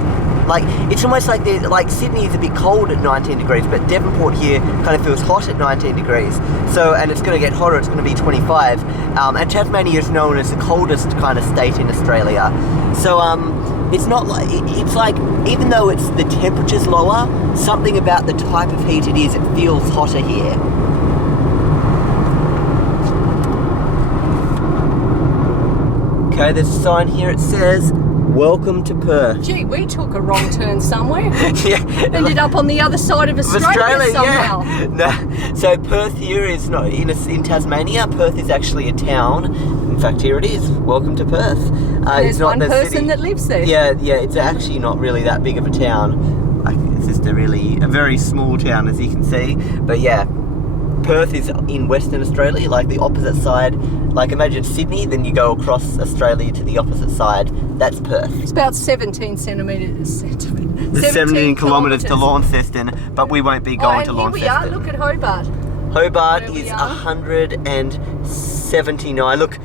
Like, it's almost like Sydney is a bit cold at 19 degrees, but Devonport here kind of feels hot at 19 degrees. So, and it's going to get hotter, it's going to be 25. And Tasmania is known as the coldest kind of state in Australia. So, it's not like, it's like, even though it's the temperature's lower, something about the type of heat it is, it feels hotter here. Okay, there's a sign here, it says, "Welcome to Perth." Gee, we took a wrong turn somewhere. Yeah. Ended up on the other side of Australia somehow. Yeah. No. So Perth here is not in Tasmania. Perth is actually a town. In fact, here it is. Welcome to Perth. There's it's not one person city. that lives there. Yeah. It's actually not really that big of a town. It's just a very small town, as you can see. But yeah, Perth is in Western Australia, like the opposite side. Like imagine Sydney, then you go across Australia to the opposite side. That's Perth. It's about 17 centimetres. 17 kilometres to Launceston, but we won't be going to Launceston. Here we are, look at Hobart. Hobart is 179. Look,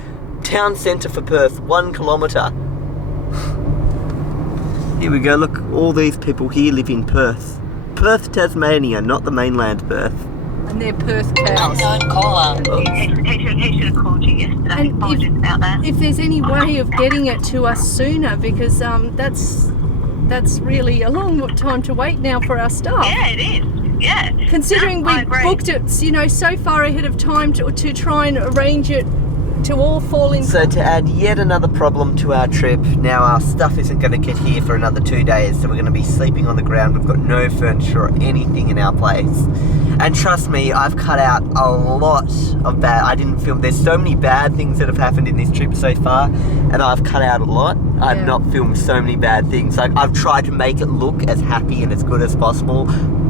town centre for Perth, 1 kilometre. Here we go, look, all these people here live in Perth. Perth, Tasmania, not the mainland Perth. And they're Perth cows. Unknown caller. He should have called you yesterday. Apologies about that. If there's any way of getting it to us sooner, because that's that's really a long time to wait now for our stuff. Yeah, it is. Yeah. Considering I we agree. booked it, you know, so far ahead of time to try and arrange it to all fall in. So to add yet another problem to our trip, now our stuff isn't going to get here for another 2 days, so we're going to be sleeping on the ground. We've got no furniture or anything in our place. And trust me, I've cut out a lot of bad. I didn't film. There's so many bad things that have happened in this trip so far, and I've cut out a lot. I've not filmed so many bad things. Like, I've tried to make it look as happy and as good as possible,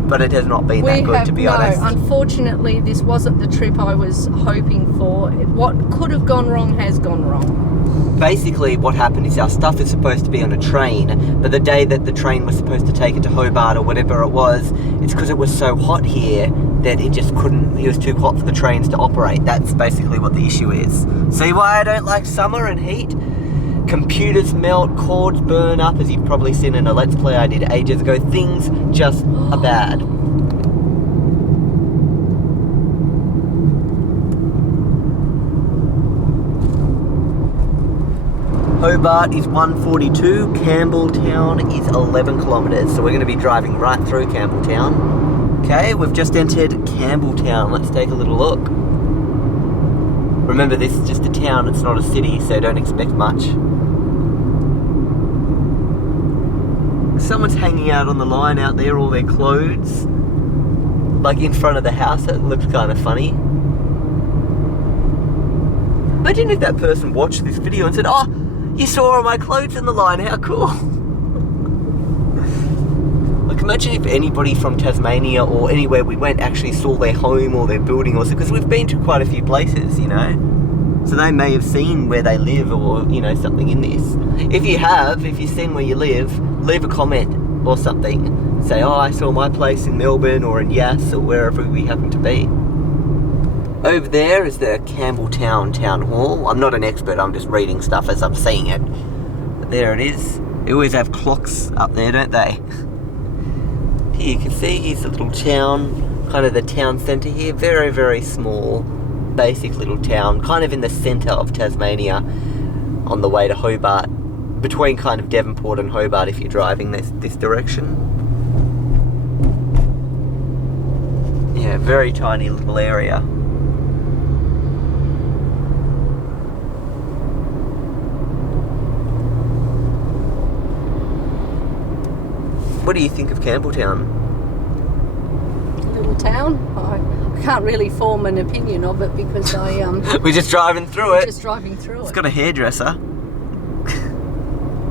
but it has not been that good, to be honest. Unfortunately, this wasn't the trip I was hoping for. What could have gone wrong has gone wrong. Basically, what happened is our stuff is supposed to be on a train, but the day that the train was supposed to take it to Hobart or whatever it was, it's because it was so hot here that it just couldn't, it was too hot for the trains to operate. That's basically what the issue is. See why I don't like summer and heat? Computers melt, cords burn up, as you've probably seen in a Let's Play I did ages ago. Things just are bad. Hobart is 142, Campbelltown is 11 kilometres, so we're going to be driving right through Campbelltown. Okay, we've just entered Campbelltown. Let's take a little look. Remember, this is just a town, it's not a city, so don't expect much. Someone's hanging out on the line out there, all their clothes, like in front of the house. It looks kind of funny. Imagine if that person watched this video and said, "Oh, you saw all my clothes in the line, how cool." Like, imagine if anybody from Tasmania or anywhere we went actually saw their home or their building, or because we've been to quite a few places, you know. So they may have seen where they live, or, you know, something in this. If you have, if you've seen where you live, leave a comment or something. Say, "Oh, I saw my place in Melbourne or in Yass," or wherever we happen to be. Over there is the Campbelltown Town Hall. I'm not an expert, I'm just reading stuff as I'm seeing it. But there it is. They always have clocks up there, don't they? Here you can see, here's the little town, kind of the town centre here. Very, very small, basic little town, kind of in the centre of Tasmania, on the way to Hobart, between kind of Devonport and Hobart if you're driving this direction. Yeah, very tiny little area. What do you think of Campbelltown? Little town. I can't really form an opinion of it because I We're just driving through it. Just driving through It's it. got a hairdresser.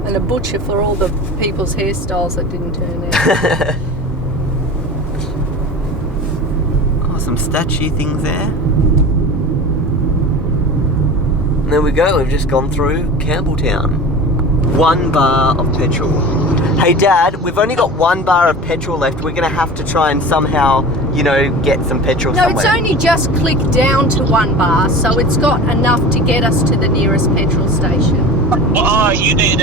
And a butcher for all the people's hairstyles that didn't turn out. Oh, some statue things there. And there we go, we've just gone through Campbelltown. 1 bar of petrol. Hey Dad, we've only got 1 bar of petrol left. We're going to have to try and somehow, you know, get some petrol somewhere. No, it's only just clicked down to 1 bar, so it's got enough to get us to the nearest petrol station. Oh, you need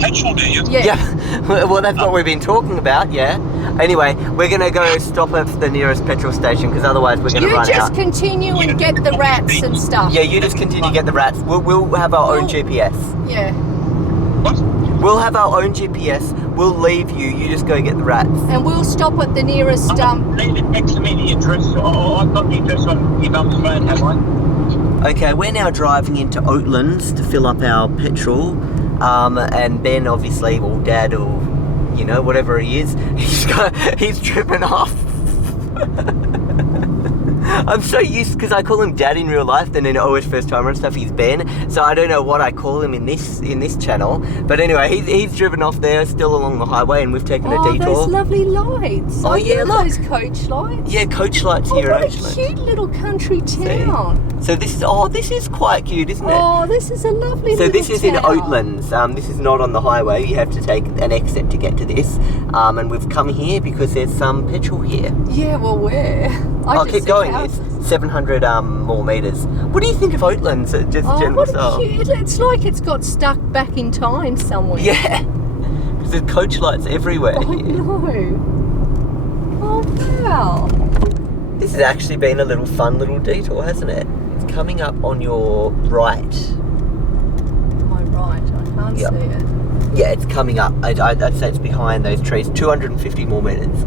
petrol, do you? Yeah. Yeah, well that's what we've been talking about, yeah. Anyway, we're going to go stop at the nearest petrol station because otherwise we're going to run out. You just continue and get the rats and stuff. Yeah, you just continue to get the rats. We'll have our own GPS. Yeah. What? We'll have our own GPS. We'll leave you. You just go get the rats. And we'll stop at the nearest Leave it next to me, the address. I've got the address on your mum's phone, have I? Okay, we're now driving into Oatlands to fill up our petrol. And Ben, obviously, or Dad, or, you know, whatever he is, he's driven off. I'm so used, because I call him Dad in real life, then in always first timer and stuff, he's Ben. So I don't know what I call him in this channel. But anyway, he's driven off there, still along the highway, and we've taken a detour. Oh, those lovely lights. Oh, yeah, love look. those coach lights. Yeah, coach lights here, what actually. a cute little country town. So this is quite cute, isn't it? Oh, this is a lovely So little this is in town. Oatlands. This is not on the highway. You have to take an exit to get to this. And we've come here because there's some petrol here. Yeah, well, where? I'll keep going. It's 700 more metres. What do you think of Oatlands? Just general what style. cute. It's like it's got stuck back in time somewhere. Yeah. Because there's coach lights everywhere I here. know. Oh, wow. This has actually been a little fun little detour, hasn't it? It's coming up on your right. My right, I can't Yep. see it. Yeah, it's coming up. I'd say it's behind those trees. 250 more metres.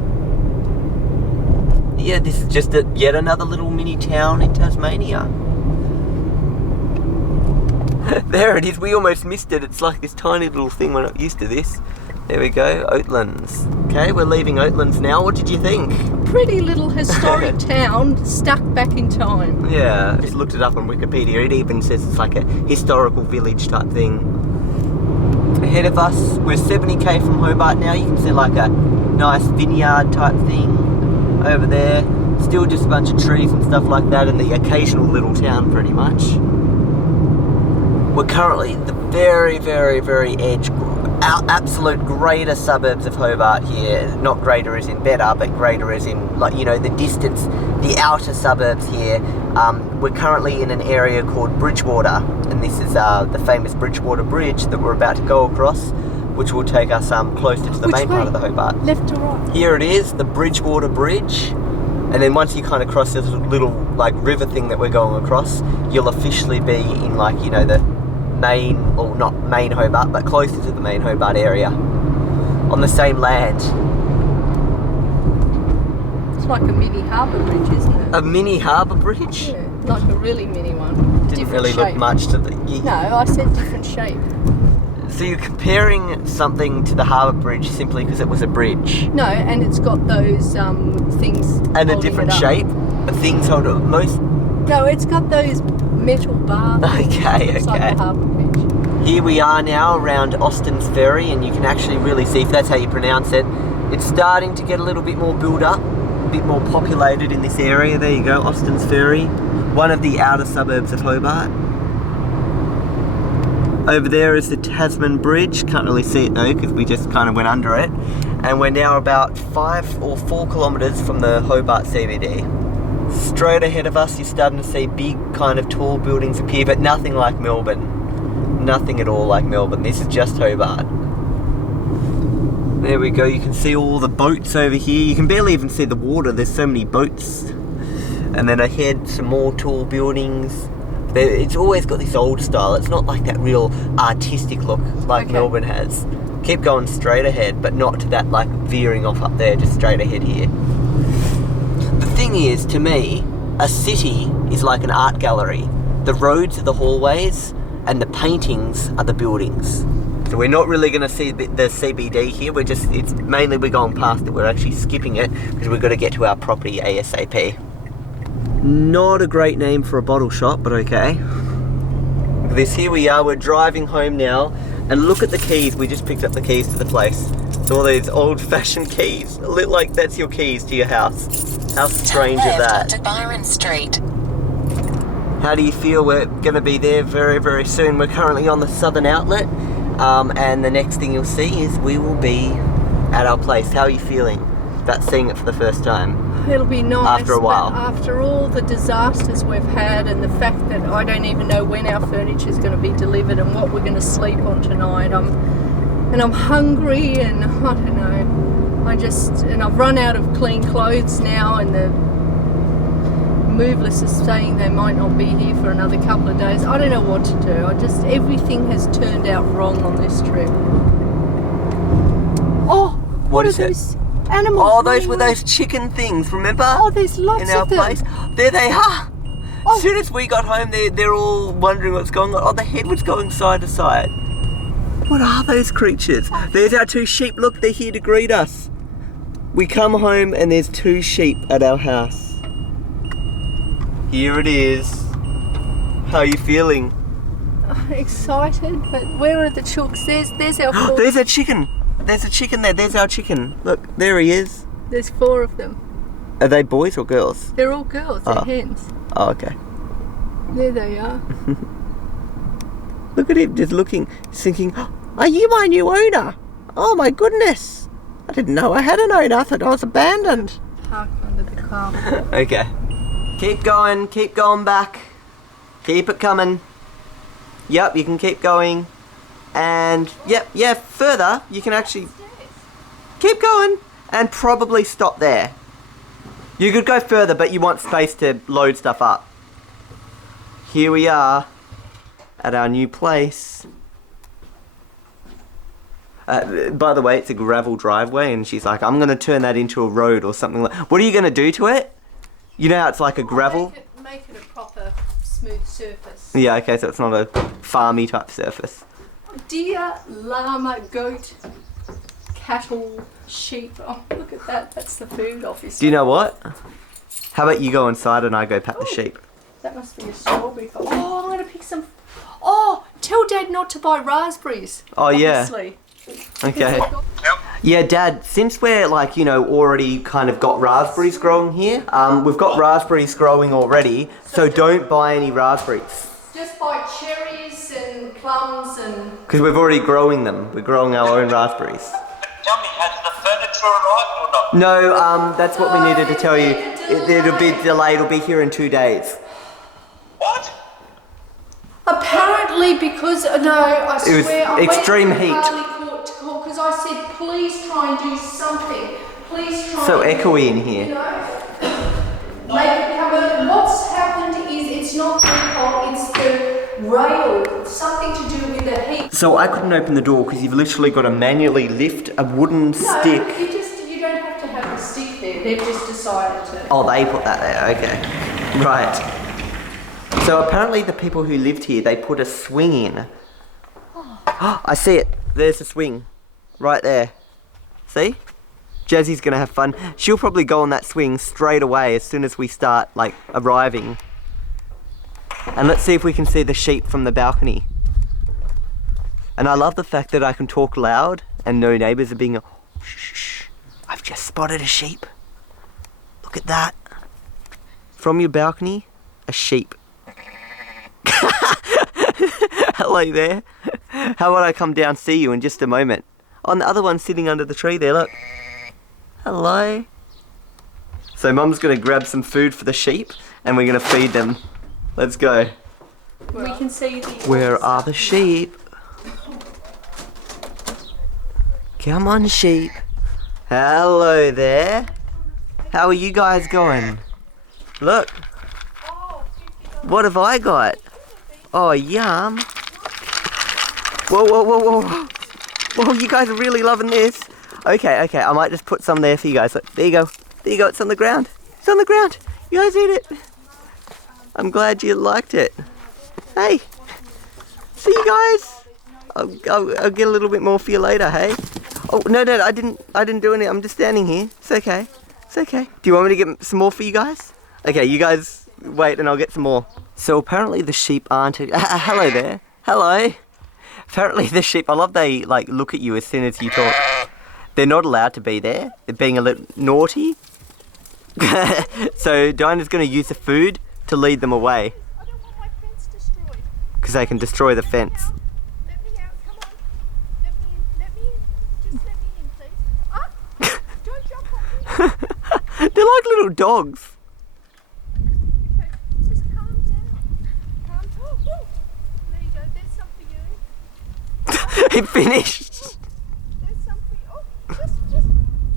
Yeah, this is just yet another little mini town in Tasmania. There it is. We almost missed it. It's like this tiny little thing. We're not used to this. There we go. Oatlands. Okay, we're leaving Oatlands now. What did you think? Pretty little historic town stuck back in time. Yeah, I just looked it up on Wikipedia. It even says it's like a historical village type thing. Ahead of us, we're 70k from Hobart now. You can see like a nice vineyard type thing over there. Still just a bunch of trees and stuff like that, and the occasional little town pretty much. We're currently at the very, very, very edge, our absolute greater suburbs of Hobart here. Not greater as in better, but greater as in, like, you know, the distance, the outer suburbs here. We're currently in an area called Bridgewater, and this is the famous Bridgewater Bridge that we're about to go across, which will take us closer to the main part of the Hobart. Left to right? Here it is, the Bridgewater Bridge. And then once you kind of cross this little like river thing that we're going across, you'll officially be in, like, you know, the main, or not main Hobart, but closer to the main Hobart area, on the same land. It's like a mini harbour bridge, isn't it? A mini harbour bridge? Yeah, like a really mini one. Didn't different really shape. look much to the... No, I said different shape. So you're comparing something to the harbour bridge simply because it was a bridge? No, and it's got those things and a different shape? Things hold it most... No, it's got those metal bars. Okay. Like a harbour bridge. Here we are now around Austin's Ferry, and you can actually really see, if that's how you pronounce it, it's starting to get a little bit more built up, a bit more populated in this area. There you go, Austin's Ferry, one of the outer suburbs of Hobart. Over there is the Tasman Bridge. Can't really see it though because we just kind of went under it. And we're now about 5 or 4 kilometres from the Hobart CBD. Straight ahead of us you're starting to see big kind of tall buildings appear, but nothing like Melbourne. Nothing at all like Melbourne. This is just Hobart. There we go. You can see all the boats over here. You can barely even see the water. There's so many boats. And then ahead some more tall buildings. It's always got this old style. It's not like that real artistic look like Melbourne has. Keep going straight ahead, but not to that like veering off up there, just straight ahead here. The thing is, to me, a city is like an art gallery. The roads are the hallways, and the paintings are the buildings. So we're not really going to see the CBD here. It's mainly we're going past it. We're actually skipping it because we've got to get to our property ASAP. Not a great name for a bottle shop, but okay. This, here we are, we're driving home now, and look at the keys. We just picked up the keys to the place. It's all these old-fashioned keys. Look like that's your keys to your house. How strange is that? Turn left onto Byron Street. How do you feel? We're going to be there very, very soon. We're currently on the southern outlet, and the next thing you'll see is we will be at our place. How are you feeling about seeing it for the first time? It'll be nice. After a while. But after all the disasters we've had, and the fact that I don't even know when our furniture is going to be delivered and what we're going to sleep on tonight, I'm hungry, and I don't know. I've run out of clean clothes now, and the moveless is saying they might not be here for another couple of days. I don't know what to do. Everything has turned out wrong on this trip. Oh, what is those animals? Oh, those were those chicken things, remember? Oh, there's lots in our of them. place. There they are. Oh. As soon as we got home, they're all wondering what's going on. Oh, the head was going side to side. What are those creatures? There's our 2 sheep. Look, they're here to greet us. We come home and there's 2 sheep at our house. Here it is. How are you feeling? Excited, but where are the chooks? There's our 4. There's a chicken. There's a chicken there. There's our chicken. Look, there he is. There's 4 of them. Are they boys or girls? They're all girls. They're hens. Oh, okay. There they are. Look at him just looking, thinking, are you my new owner? Oh my goodness. I didn't know I had an owner. I thought I was abandoned. Park under the car. Okay. Keep going back. Keep it coming. Yep, you can keep going. And, yeah, further, you can actually keep going and probably stop there. You could go further, but you want space to load stuff up. Here we are at our new place. By the way, it's a gravel driveway, and she's like, I'm going to turn that into a road or something like. What are you going to do to it? You know how it's like a gravel? Make it a proper smooth surface. Yeah, okay, so it's not a farmy type surface. Deer, llama, goat, cattle, sheep. Oh, look at that. That's the food, obviously. Do you know what? How about you go inside and I go pat the sheep? That must be a strawberry. Oh, I'm going to pick some. Oh, tell Dad not to buy raspberries. Oh, obviously. Yeah. Okay. Yeah, Dad, since we're like, you know, already kind of got raspberries growing here, we've got raspberries growing already, so don't buy any raspberries. Just buy cherries and plums and... Because we're already growing them. We're growing our own raspberries. Tell me, has the furniture arrived or not? No, that's what we needed to tell you. It'll be delayed. It'll be here in 2 days. What? Apparently because... No, I swear... It was extreme heat. Because I said, please try and do something. Please try So and... echoey in here. You know, make it come in. What's happened is it's not the hot, it's the rail. Something to do with the heat. So I couldn't open the door because you've literally got to manually lift a wooden stick. No, you don't have to have the stick there. They've just decided to. Oh, they put that there. Okay. Right. So apparently the people who lived here, they put a swing in. Oh, I see it. There's a swing. Right there. See? Jazzy's gonna have fun. She'll probably go on that swing straight away as soon as we start, like, arriving. And let's see if we can see the sheep from the balcony. And I love the fact that I can talk loud and no neighbours are being... Shh. I've just spotted a sheep. Look at that. From your balcony, a sheep. Hello there. How about I come down see you in just a moment? Oh, and the other one's sitting under the tree there, look. Hello. So Mum's going to grab some food for the sheep and we're going to feed them. Let's go. We can see the... Where are the sheep? Come on, sheep. Hello there. How are you guys going? Look. What have I got? Oh, yum. Whoa, whoa, whoa, whoa. Whoa, you guys are really loving this. Okay, I might just put some there for you guys. Look, there you go. There you go, it's on the ground. It's on the ground. You guys eat it. I'm glad you liked it. Hey. See you guys. I'll get a little bit more for you later, hey? Oh, no, I didn't do any. I'm just standing here. It's okay. It's okay. Do you want me to get some more for you guys? Okay, you guys wait and I'll get some more. So apparently the sheep aren't... hello there. Hello. Apparently the sheep, I love they like look at you as soon as you talk. They're not allowed to be there. They're being a little naughty. So Dinah's going to use the food to lead them away. I don't want my fence destroyed. Because they can destroy the fence. Let me out, come on. Let me in. Just let me in, please. Ah! Don't jump on me. They're like little dogs. Okay, just calm down. Oh, there you go. There's some for you. It finished. There's some for you. Oh, just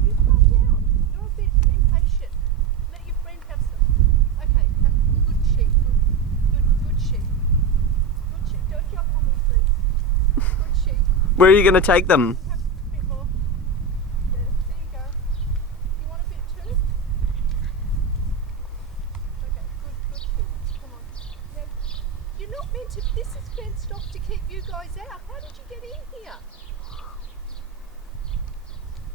you calm down. You're a bit impatient. Let your friend have some. Okay, good sheep. Good sheep. Good sheep. Don't jump on me, please. Good sheep. Where are you going to take them? Have a bit more. There you go. You want a bit too? Okay, good sheep. Come on. Now, you're not meant to. This is fenced off to keep you guys out. How did you get in here?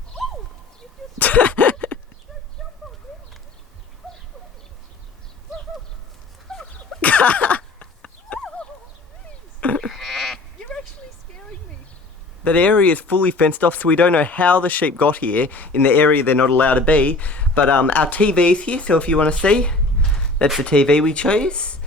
Oh! You just... Don't jump on me. Please. You're actually scaring me. That area is fully fenced off, so we don't know how the sheep got here in the area they're not allowed to be. But our TV is here, so if you want to see, that's the TV we chose.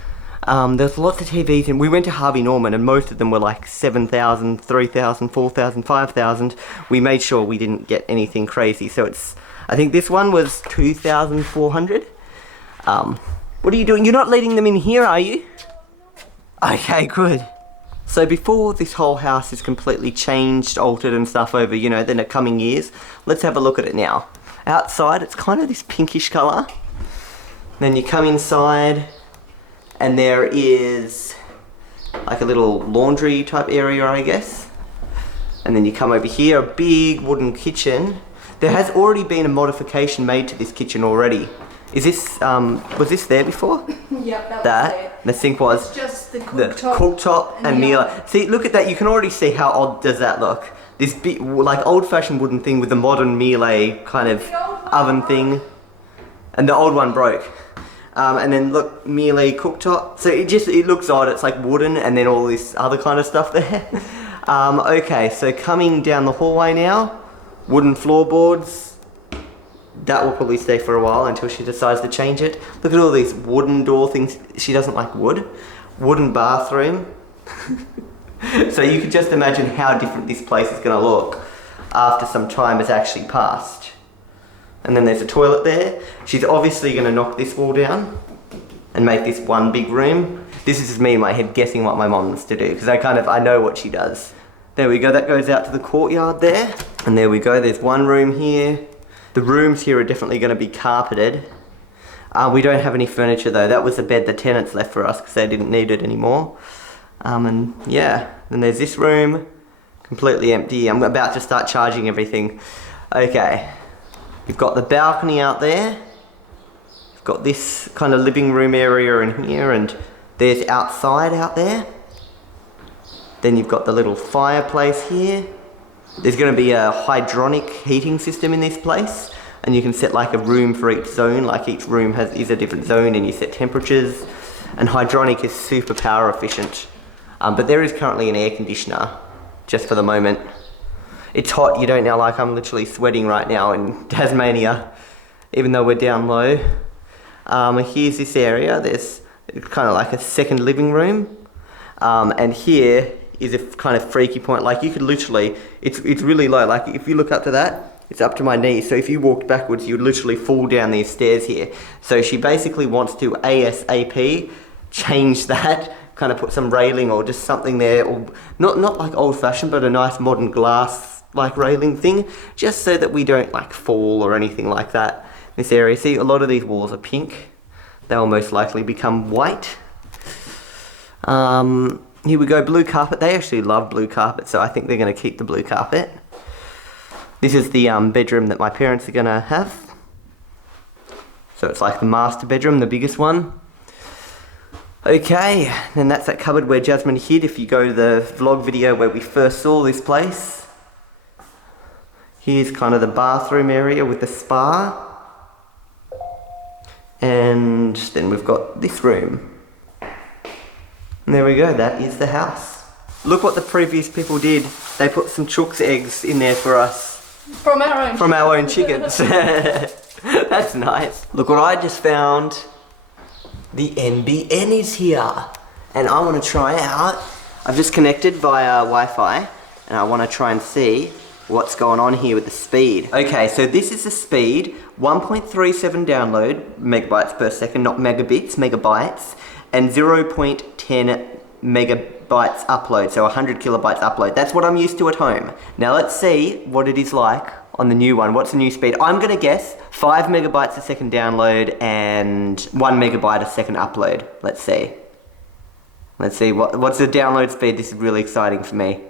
There's lots of TVs, and we went to Harvey Norman, and most of them were like 7,000, 3,000, 4,000, 5,000. We made sure we didn't get anything crazy, so it's... I think this one was 2,400. What are you doing? You're not letting them in here, are you? Okay, good. So before this whole house is completely changed, altered and stuff over, you know, the coming years, let's have a look at it now. Outside, it's kind of this pinkish colour. Then you come inside, and there is like a little laundry type area, I guess. And then you come over here, a big wooden kitchen. There has already been a modification made to this kitchen already. Is this, was this there before? Yep, that was there. The sink was. It's just the cooktop and meal. See, look at that. You can already see how odd does that look. This big, like old-fashioned wooden thing with the modern melee kind of oven thing. And the old one broke. And then look, melee cooktop. So it looks odd. It's like wooden and then all this other kind of stuff there. Okay, so coming down the hallway now, wooden floorboards. That will probably stay for a while until she decides to change it. Look at all these wooden door things. She doesn't like wood. Wooden bathroom. So you can just imagine how different this place is going to look after some time has actually passed. And then there's a toilet there. She's obviously going to knock this wall down and make this one big room. This is just me in my head guessing what my mom wants to do because I know what she does. There we go, that goes out to the courtyard there. And there we go, there's one room here. The rooms here are definitely going to be carpeted. We don't have any furniture though. That was the bed the tenants left for us because they didn't need it anymore. And yeah, then there's this room, completely empty. I'm about to start charging everything. Okay, you've got the balcony out there. You've got this kind of living room area in here, and there's outside out there. Then you've got the little fireplace here. There's going to be a hydronic heating system in this place, and you can set like a room for each zone, like each room is a different zone and you set temperatures. And hydronic is super power efficient. But there is currently an air conditioner, just for the moment. It's hot, you don't know, like I'm literally sweating right now in Tasmania, even though we're down low. Here's this area, there's kind of like a second living room. And here is a kind of freaky point, like you could literally, it's really low, like if you look up to that, it's up to my knees, so if you walked backwards you'd literally fall down these stairs here. So she basically wants to ASAP change that, kind of put some railing or just something there, or not like old fashioned but a nice modern glass like railing thing, just so that we don't like fall or anything like that. This area, see a lot of these walls are pink, they'll most likely become white. Here we go, blue carpet. They actually love blue carpet, so I think they're going to keep the blue carpet. This is the bedroom that my parents are going to have. So it's like the master bedroom, the biggest one. Okay, then that's that cupboard where Jasmine hid if you go to the vlog video where we first saw this place. Here's kind of the bathroom area with the spa. And then we've got this room. And there we go, that is the house. Look what the previous people did. They put some chook's eggs in there for us. From our own chickens. That's nice. Look what I just found. The NBN is here. And I want to try out. I've just connected via Wi-Fi. And I want to try and see what's going on here with the speed. Okay, so this is the speed. 1.37 download megabytes per second, not megabits, megabytes. And 0.10 megabytes upload, so 100 kilobytes upload. That's what I'm used to at home. Now let's see what it is like on the new one. What's the new speed? I'm gonna guess 5 megabytes a second download and 1 megabyte a second upload. Let's see. Let's see, what's the download speed? This is really exciting for me.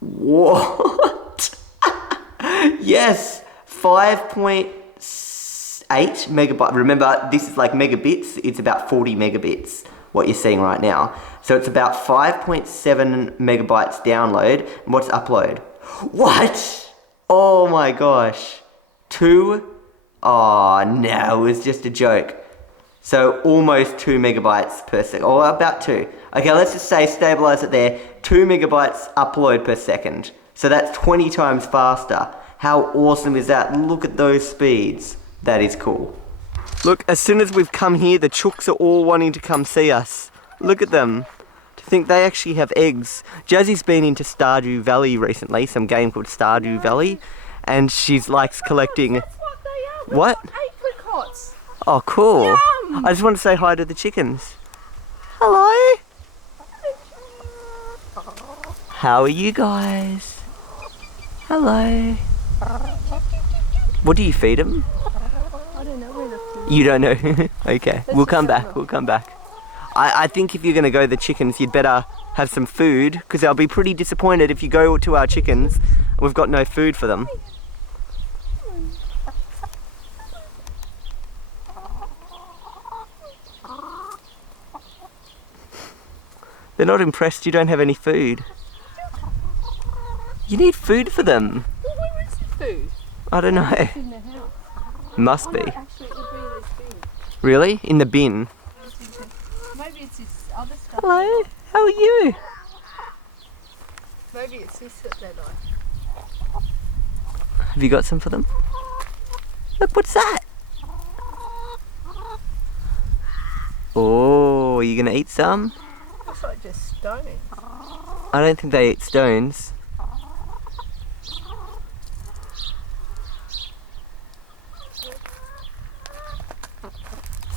What? Yes, 5.8 megabytes. Remember, this is like megabits. It's about 40 megabits, what you're seeing right now. So it's about 5.7 megabytes download. And what's upload? What? Oh my gosh. 2? Oh no, it was just a joke. So almost 2 megabytes per second, or about 2. Okay, let's just say, stabilize it there, 2 megabytes upload per second. So that's 20 times faster. How awesome is that? Look at those speeds. That is cool. Look, as soon as we've come here, the chooks are all wanting to come see us. Look at them. To think they actually have eggs. Jazzie's been into Stardew Valley recently, some game called Stardew Valley, and she's likes collecting... That's what they are. What? Apricots. Oh, cool. Yum. I just want to say hi to the chickens. Hello. How are you guys? Hello. What do you feed them? I don't know where the food. You don't know? Okay, we'll come back, we'll come back. I think if you're going to go to the chickens, you'd better have some food, because they'll be pretty disappointed if you go to our chickens and we've got no food for them. They're not impressed you don't have any food. You need food for them. Well, where is the food? I don't know. It's in the house. Must be. Oh, no, actually, it would be in this bin. Really? In the bin? Maybe it's this other stuff. Hello, how are you? Maybe it's this that they like. Have you got some for them? Look, what's that? Oh, are you going to eat some? Looks like just stones. I don't think they eat stones.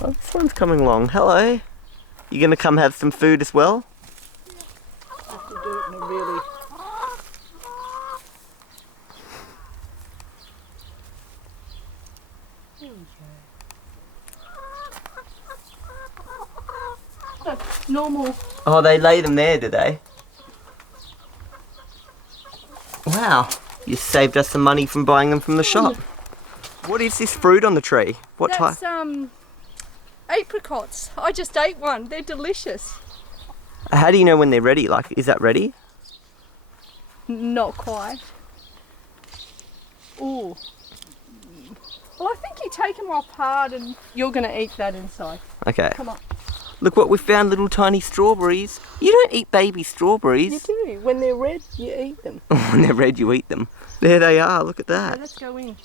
Oh, this one's coming along. Hello. You going to come have some food as well? I have to do it in a really... Here we go. No, normal. Oh, they lay them there, do they? Wow. You saved us some money from buying them from the shop. What is this fruit on the tree? What type? That's apricots. I just ate one. They're delicious. How do you know when they're ready? Like, is that ready? Not quite. Ooh. Well, I think you take them off hard and you're going to eat that inside. Okay. Come on. Look what we found, little tiny strawberries. You don't eat baby strawberries. You do. When they're red, you eat them. When they're red, you eat them. There they are, look at Okay, that. let's go in.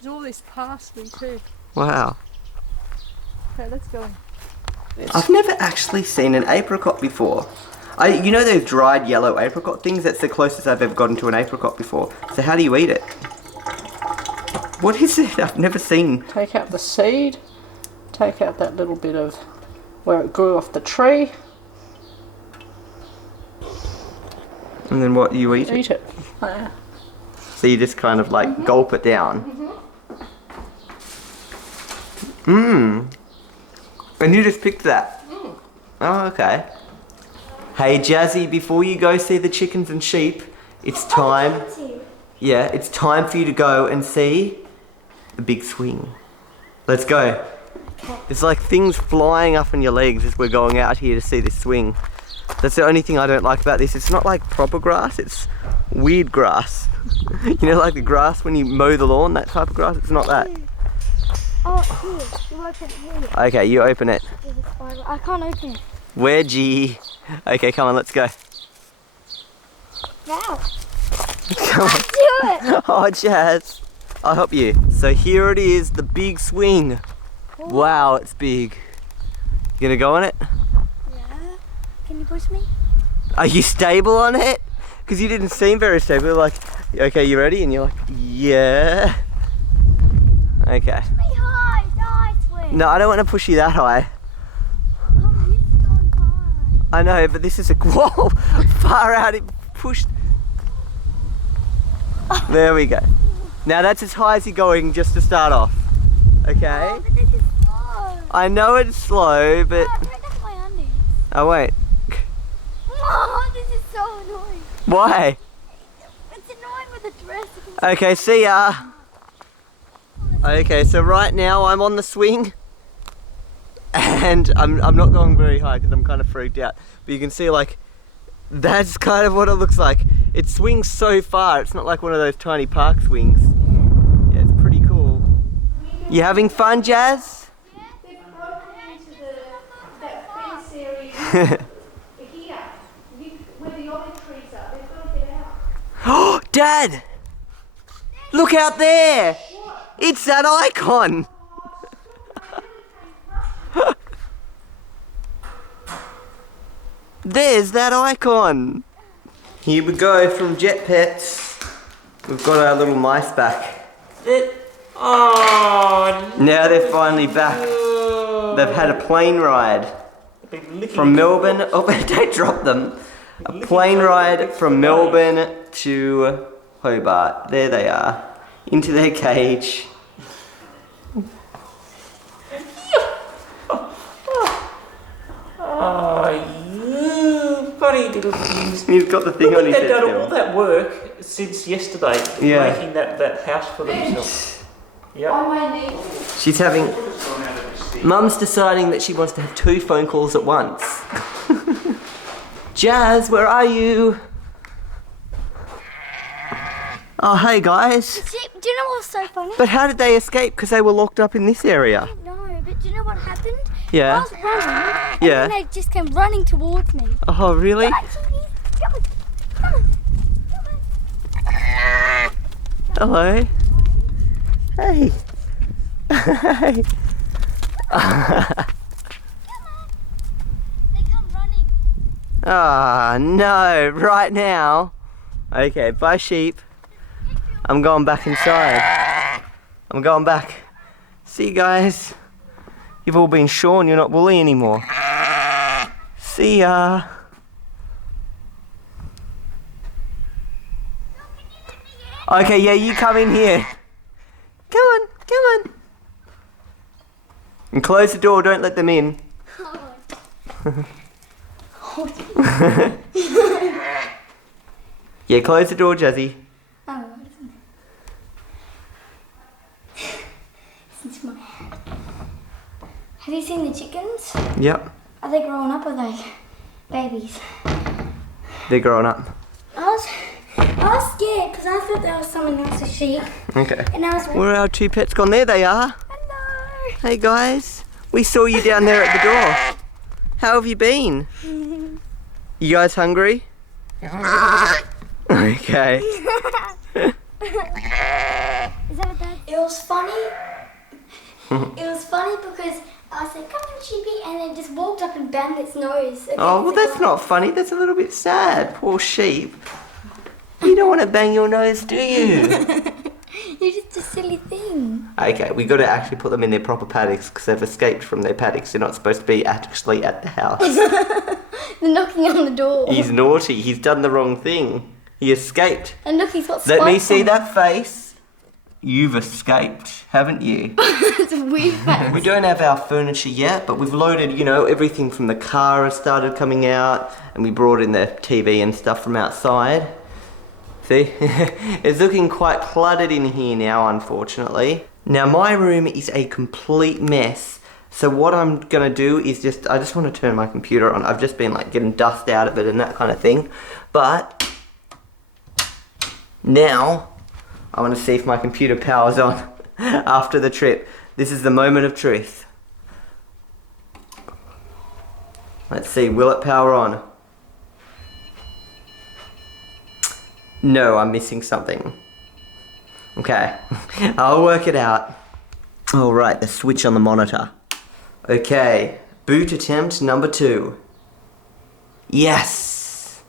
There's all this parsley too. Wow. Okay, let's go in. I've never actually seen an apricot before. You know those dried yellow apricot things? That's the closest I've ever gotten to an apricot before. So how do you eat it? What is it? I've never seen. Take out the seed. Take out that little bit of where it grew off the tree. And then what, you eat it? Eat it. So you just kind of like gulp it down. Mmm. And you just picked that? Oh, okay. Hey Jazzy, before you go see the chickens and sheep, it's time. Yeah, it's time for you to go and see the big swing. Let's go. There's like things flying up on your legs as we're going out here to see this swing. That's the only thing I don't like about this. It's not like proper grass, it's weird grass. You know, like the grass when you mow the lawn, that type of grass? It's not that. Oh, here. You open it here. Okay, you open it. There's a spider. I can't open it. Wedgie. Okay, come on, let's go. Now. Come on. Do it. Oh, Jazz. I'll help you. So here it is, the big swing. Wow, it's big. You gonna go on it? Yeah. Can you push me? Are you stable on it? Because you didn't seem very stable. Like, okay, you ready? And you're like, yeah. Okay. Push me high. Die, swing. No, I don't want to push you that high. Oh, you're going high. I know, but this is a whoa, far out. It pushed. There we go. Now that's as high as you're going just to start off. Okay. Oh, but this is slow. I know it's slow, but Oh, bring up my undies. I won't. Oh, this is so annoying. Why? It's annoying with the dress. Okay, see ya. Okay, so right now I'm on the swing and I'm not going very high because I'm kind of freaked out. But you can see like, that's kind of what it looks like. It swings so far, it's not like one of those tiny park swings. Yeah, it's pretty cool. You having fun, Jazz? Yeah, they've broken into that fence area here, where the olive trees are. They've got to get out. Oh, Dad! Look out there! What? It's that icon! There's that icon! Here we go from Jet Pets. We've got our little mice back. Oh, Now they're finally back. They've had a plane ride from Melbourne. Oh, don't drop them. A plane ride from Melbourne to Hobart. There they are. Into their cage. oh. funny little things. He's got the thing on his They've head. done all that work since yesterday, Yeah. making that house for themselves. Yeah. She's having... Mum's deciding that she wants to have 2 phone calls at once. Jazz, where are you? Oh, hey guys. Do you know what's so funny? But how did they escape? Because they were locked up in this area. No, but do you know what happened? Yeah. I was running, and Yeah. then they just came running towards me. Oh, really? Come on, come on, come on. Hello. Hey. Hey. They come running. Ah, no, right now. Okay, bye sheep. I'm going back inside. I'm going back. See you guys. You've all been shorn, you're not woolly anymore. See ya. Okay, yeah, you come in here. Come on, come on. And close the door, don't let them in. Yeah, close the door, Jazzy. Have you seen the chickens? Yep, Are they growing up or are they babies? they're growing up. I was scared because I thought there was someone else's sheep. Okay. And I was like, Where are our 2 pets gone? There they are. hello. Hey guys, we saw you down there at the door. How have you been? You guys hungry? Okay. Is that what that? It was funny. It was funny because I said, come on, sheepy, and it just walked up and banged its nose. Oh, well that's not funny. That's a little bit sad. Poor sheep. You don't want to bang your nose, do you? You're just a silly thing. Okay, we got to actually put them in their proper paddocks because they've escaped from their paddocks. They're not supposed to be actually at the house. They're knocking on the door. He's naughty. He's done the wrong thing. He escaped. And look, he's got Let me spikes see on. that face. You've escaped, haven't you? It's a weird face. We don't have our furniture yet, but we've loaded, you know, everything from the car has started coming out, and we brought in the TV and stuff from outside. See? It's looking quite cluttered in here now, unfortunately. Now, my room is a complete mess. So what I'm gonna do is I just want to turn my computer on. I've just been like getting dust out of it and that kind of thing. But now I want to see if my computer powers on after the trip. This is the moment of truth. Let's see, will it power on? No, I'm missing something. Okay, I'll work it out. All right, the switch on the monitor. Okay, boot attempt number 2. Yes,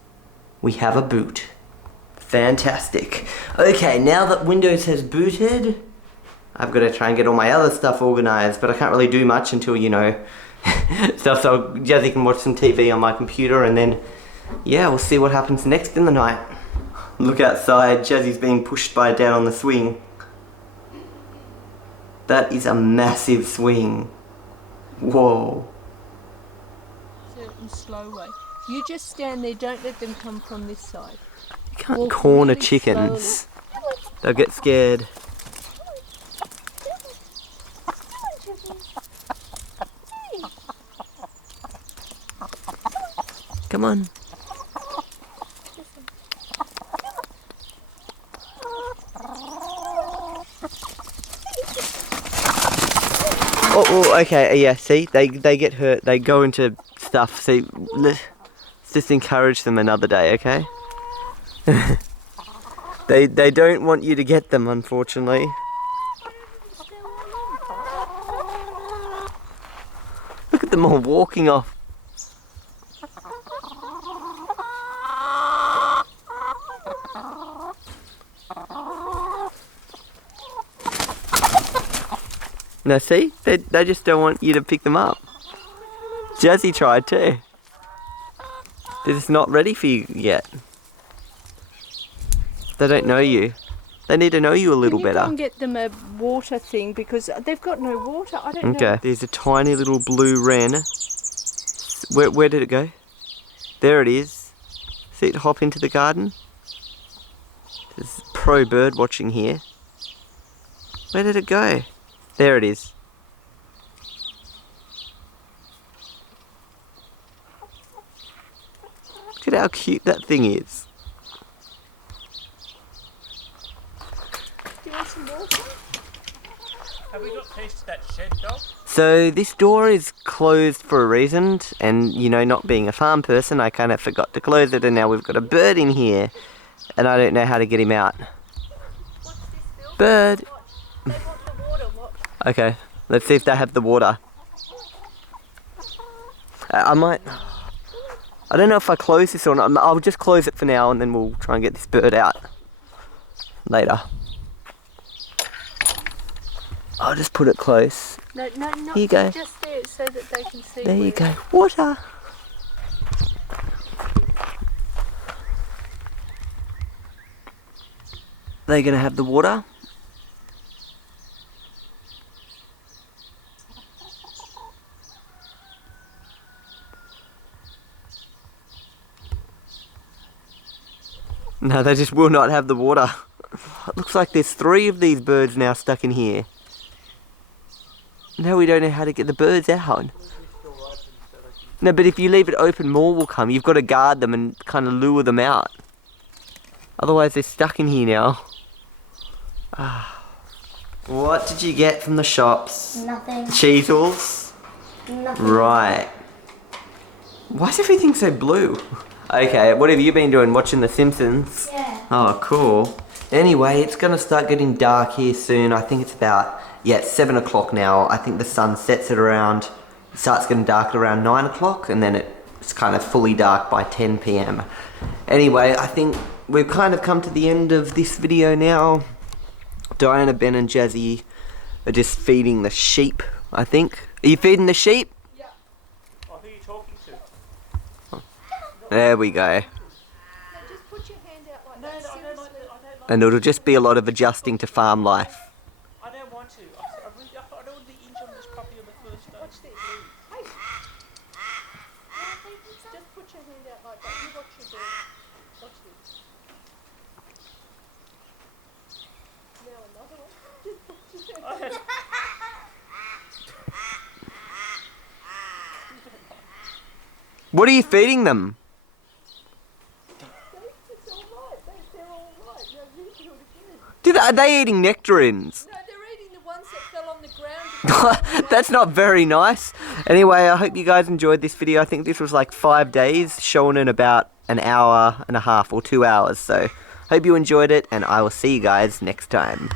we have a boot. Fantastic. Okay, now that Windows has booted, I've got to try and get all my other stuff organized, but I can't really do much until, you know, stuff so Jazzy can watch some TV on my computer, and then, yeah, we'll see what happens next in the night. Look outside, Jazzy's being pushed by Dad on the swing. That is a massive swing. Whoa. Certain slow way. You just stand there, don't let them come from this side. You can't Walk corner really chickens. They'll get scared. Come on. Oh, okay, yeah, see, they get hurt, they go into stuff, see, let's just encourage them another day, okay? They don't want you to get them, unfortunately. Look at them all walking off. Now see, they just don't want you to pick them up. Jazzy tried too. They're just not ready for you yet. They don't know you. They need to know you a little Can you better. go and get them a water thing because they've got no water. I don't know. Okay, there's a tiny little blue wren. Where did it go? There it is. See it hop into the garden? There's pro bird watching here. Where did it go? There it is. Look at how cute that thing is. Do you want some water? Have we got keys to that shed, dog? So this door is closed for a reason, and you know, not being a farm person, I kind of forgot to close it, and now we've got a bird in here, and I don't know how to get him out. What's this, Bill? Bird. They want the water. What? Okay, let's see if they have the water. I might... I don't know if I close this or not. I'll just close it for now, and then we'll try and get this bird out later. I'll just put it close. No, not Here you go. just there, so that they can see. There you where- go. Water. They're gonna have the water. No, they just will not have the water. It looks like there's 3 of these birds now stuck in here. Now we don't know how to get the birds out. No, but if you leave it open, more will come. You've got to guard them and kind of lure them out. Otherwise they're stuck in here now. What did you get from the shops? Nothing. Cheezels? Nothing. Right. Why is everything so blue? Okay, what have you been doing? Watching The Simpsons? Yeah. Oh, cool. Anyway, it's gonna start getting dark here soon. I think it's about, yeah, it's 7 o'clock now. I think the sun sets at around, it starts getting dark at around 9 o'clock, and then it's kind of fully dark by 10 p.m. Anyway, I think we've kind of come to the end of this video now. Diana, Ben and Jazzy are just feeding the sheep, I think. Are you feeding the sheep? Yeah. Oh, who are you talking to? There we go. No, just put your hand out like that. I don't like And it'll just be a lot of adjusting to farm life. I don't want to. I don't want to inch on this puppy on the first day. Watch this. Hey. Just put your hand out like that. You watch your bird. Watch this. Now another one. Just put your hand out. What are you feeding them? It's all right. They're all right. No, you do it again. Are they eating nectarines? No, they're eating the ones that fell on the ground. That's not very nice. Anyway, I hope you guys enjoyed this video. I think this was like 5 days, shown in about an hour and a half or 2 hours. So, hope you enjoyed it, and I will see you guys next time.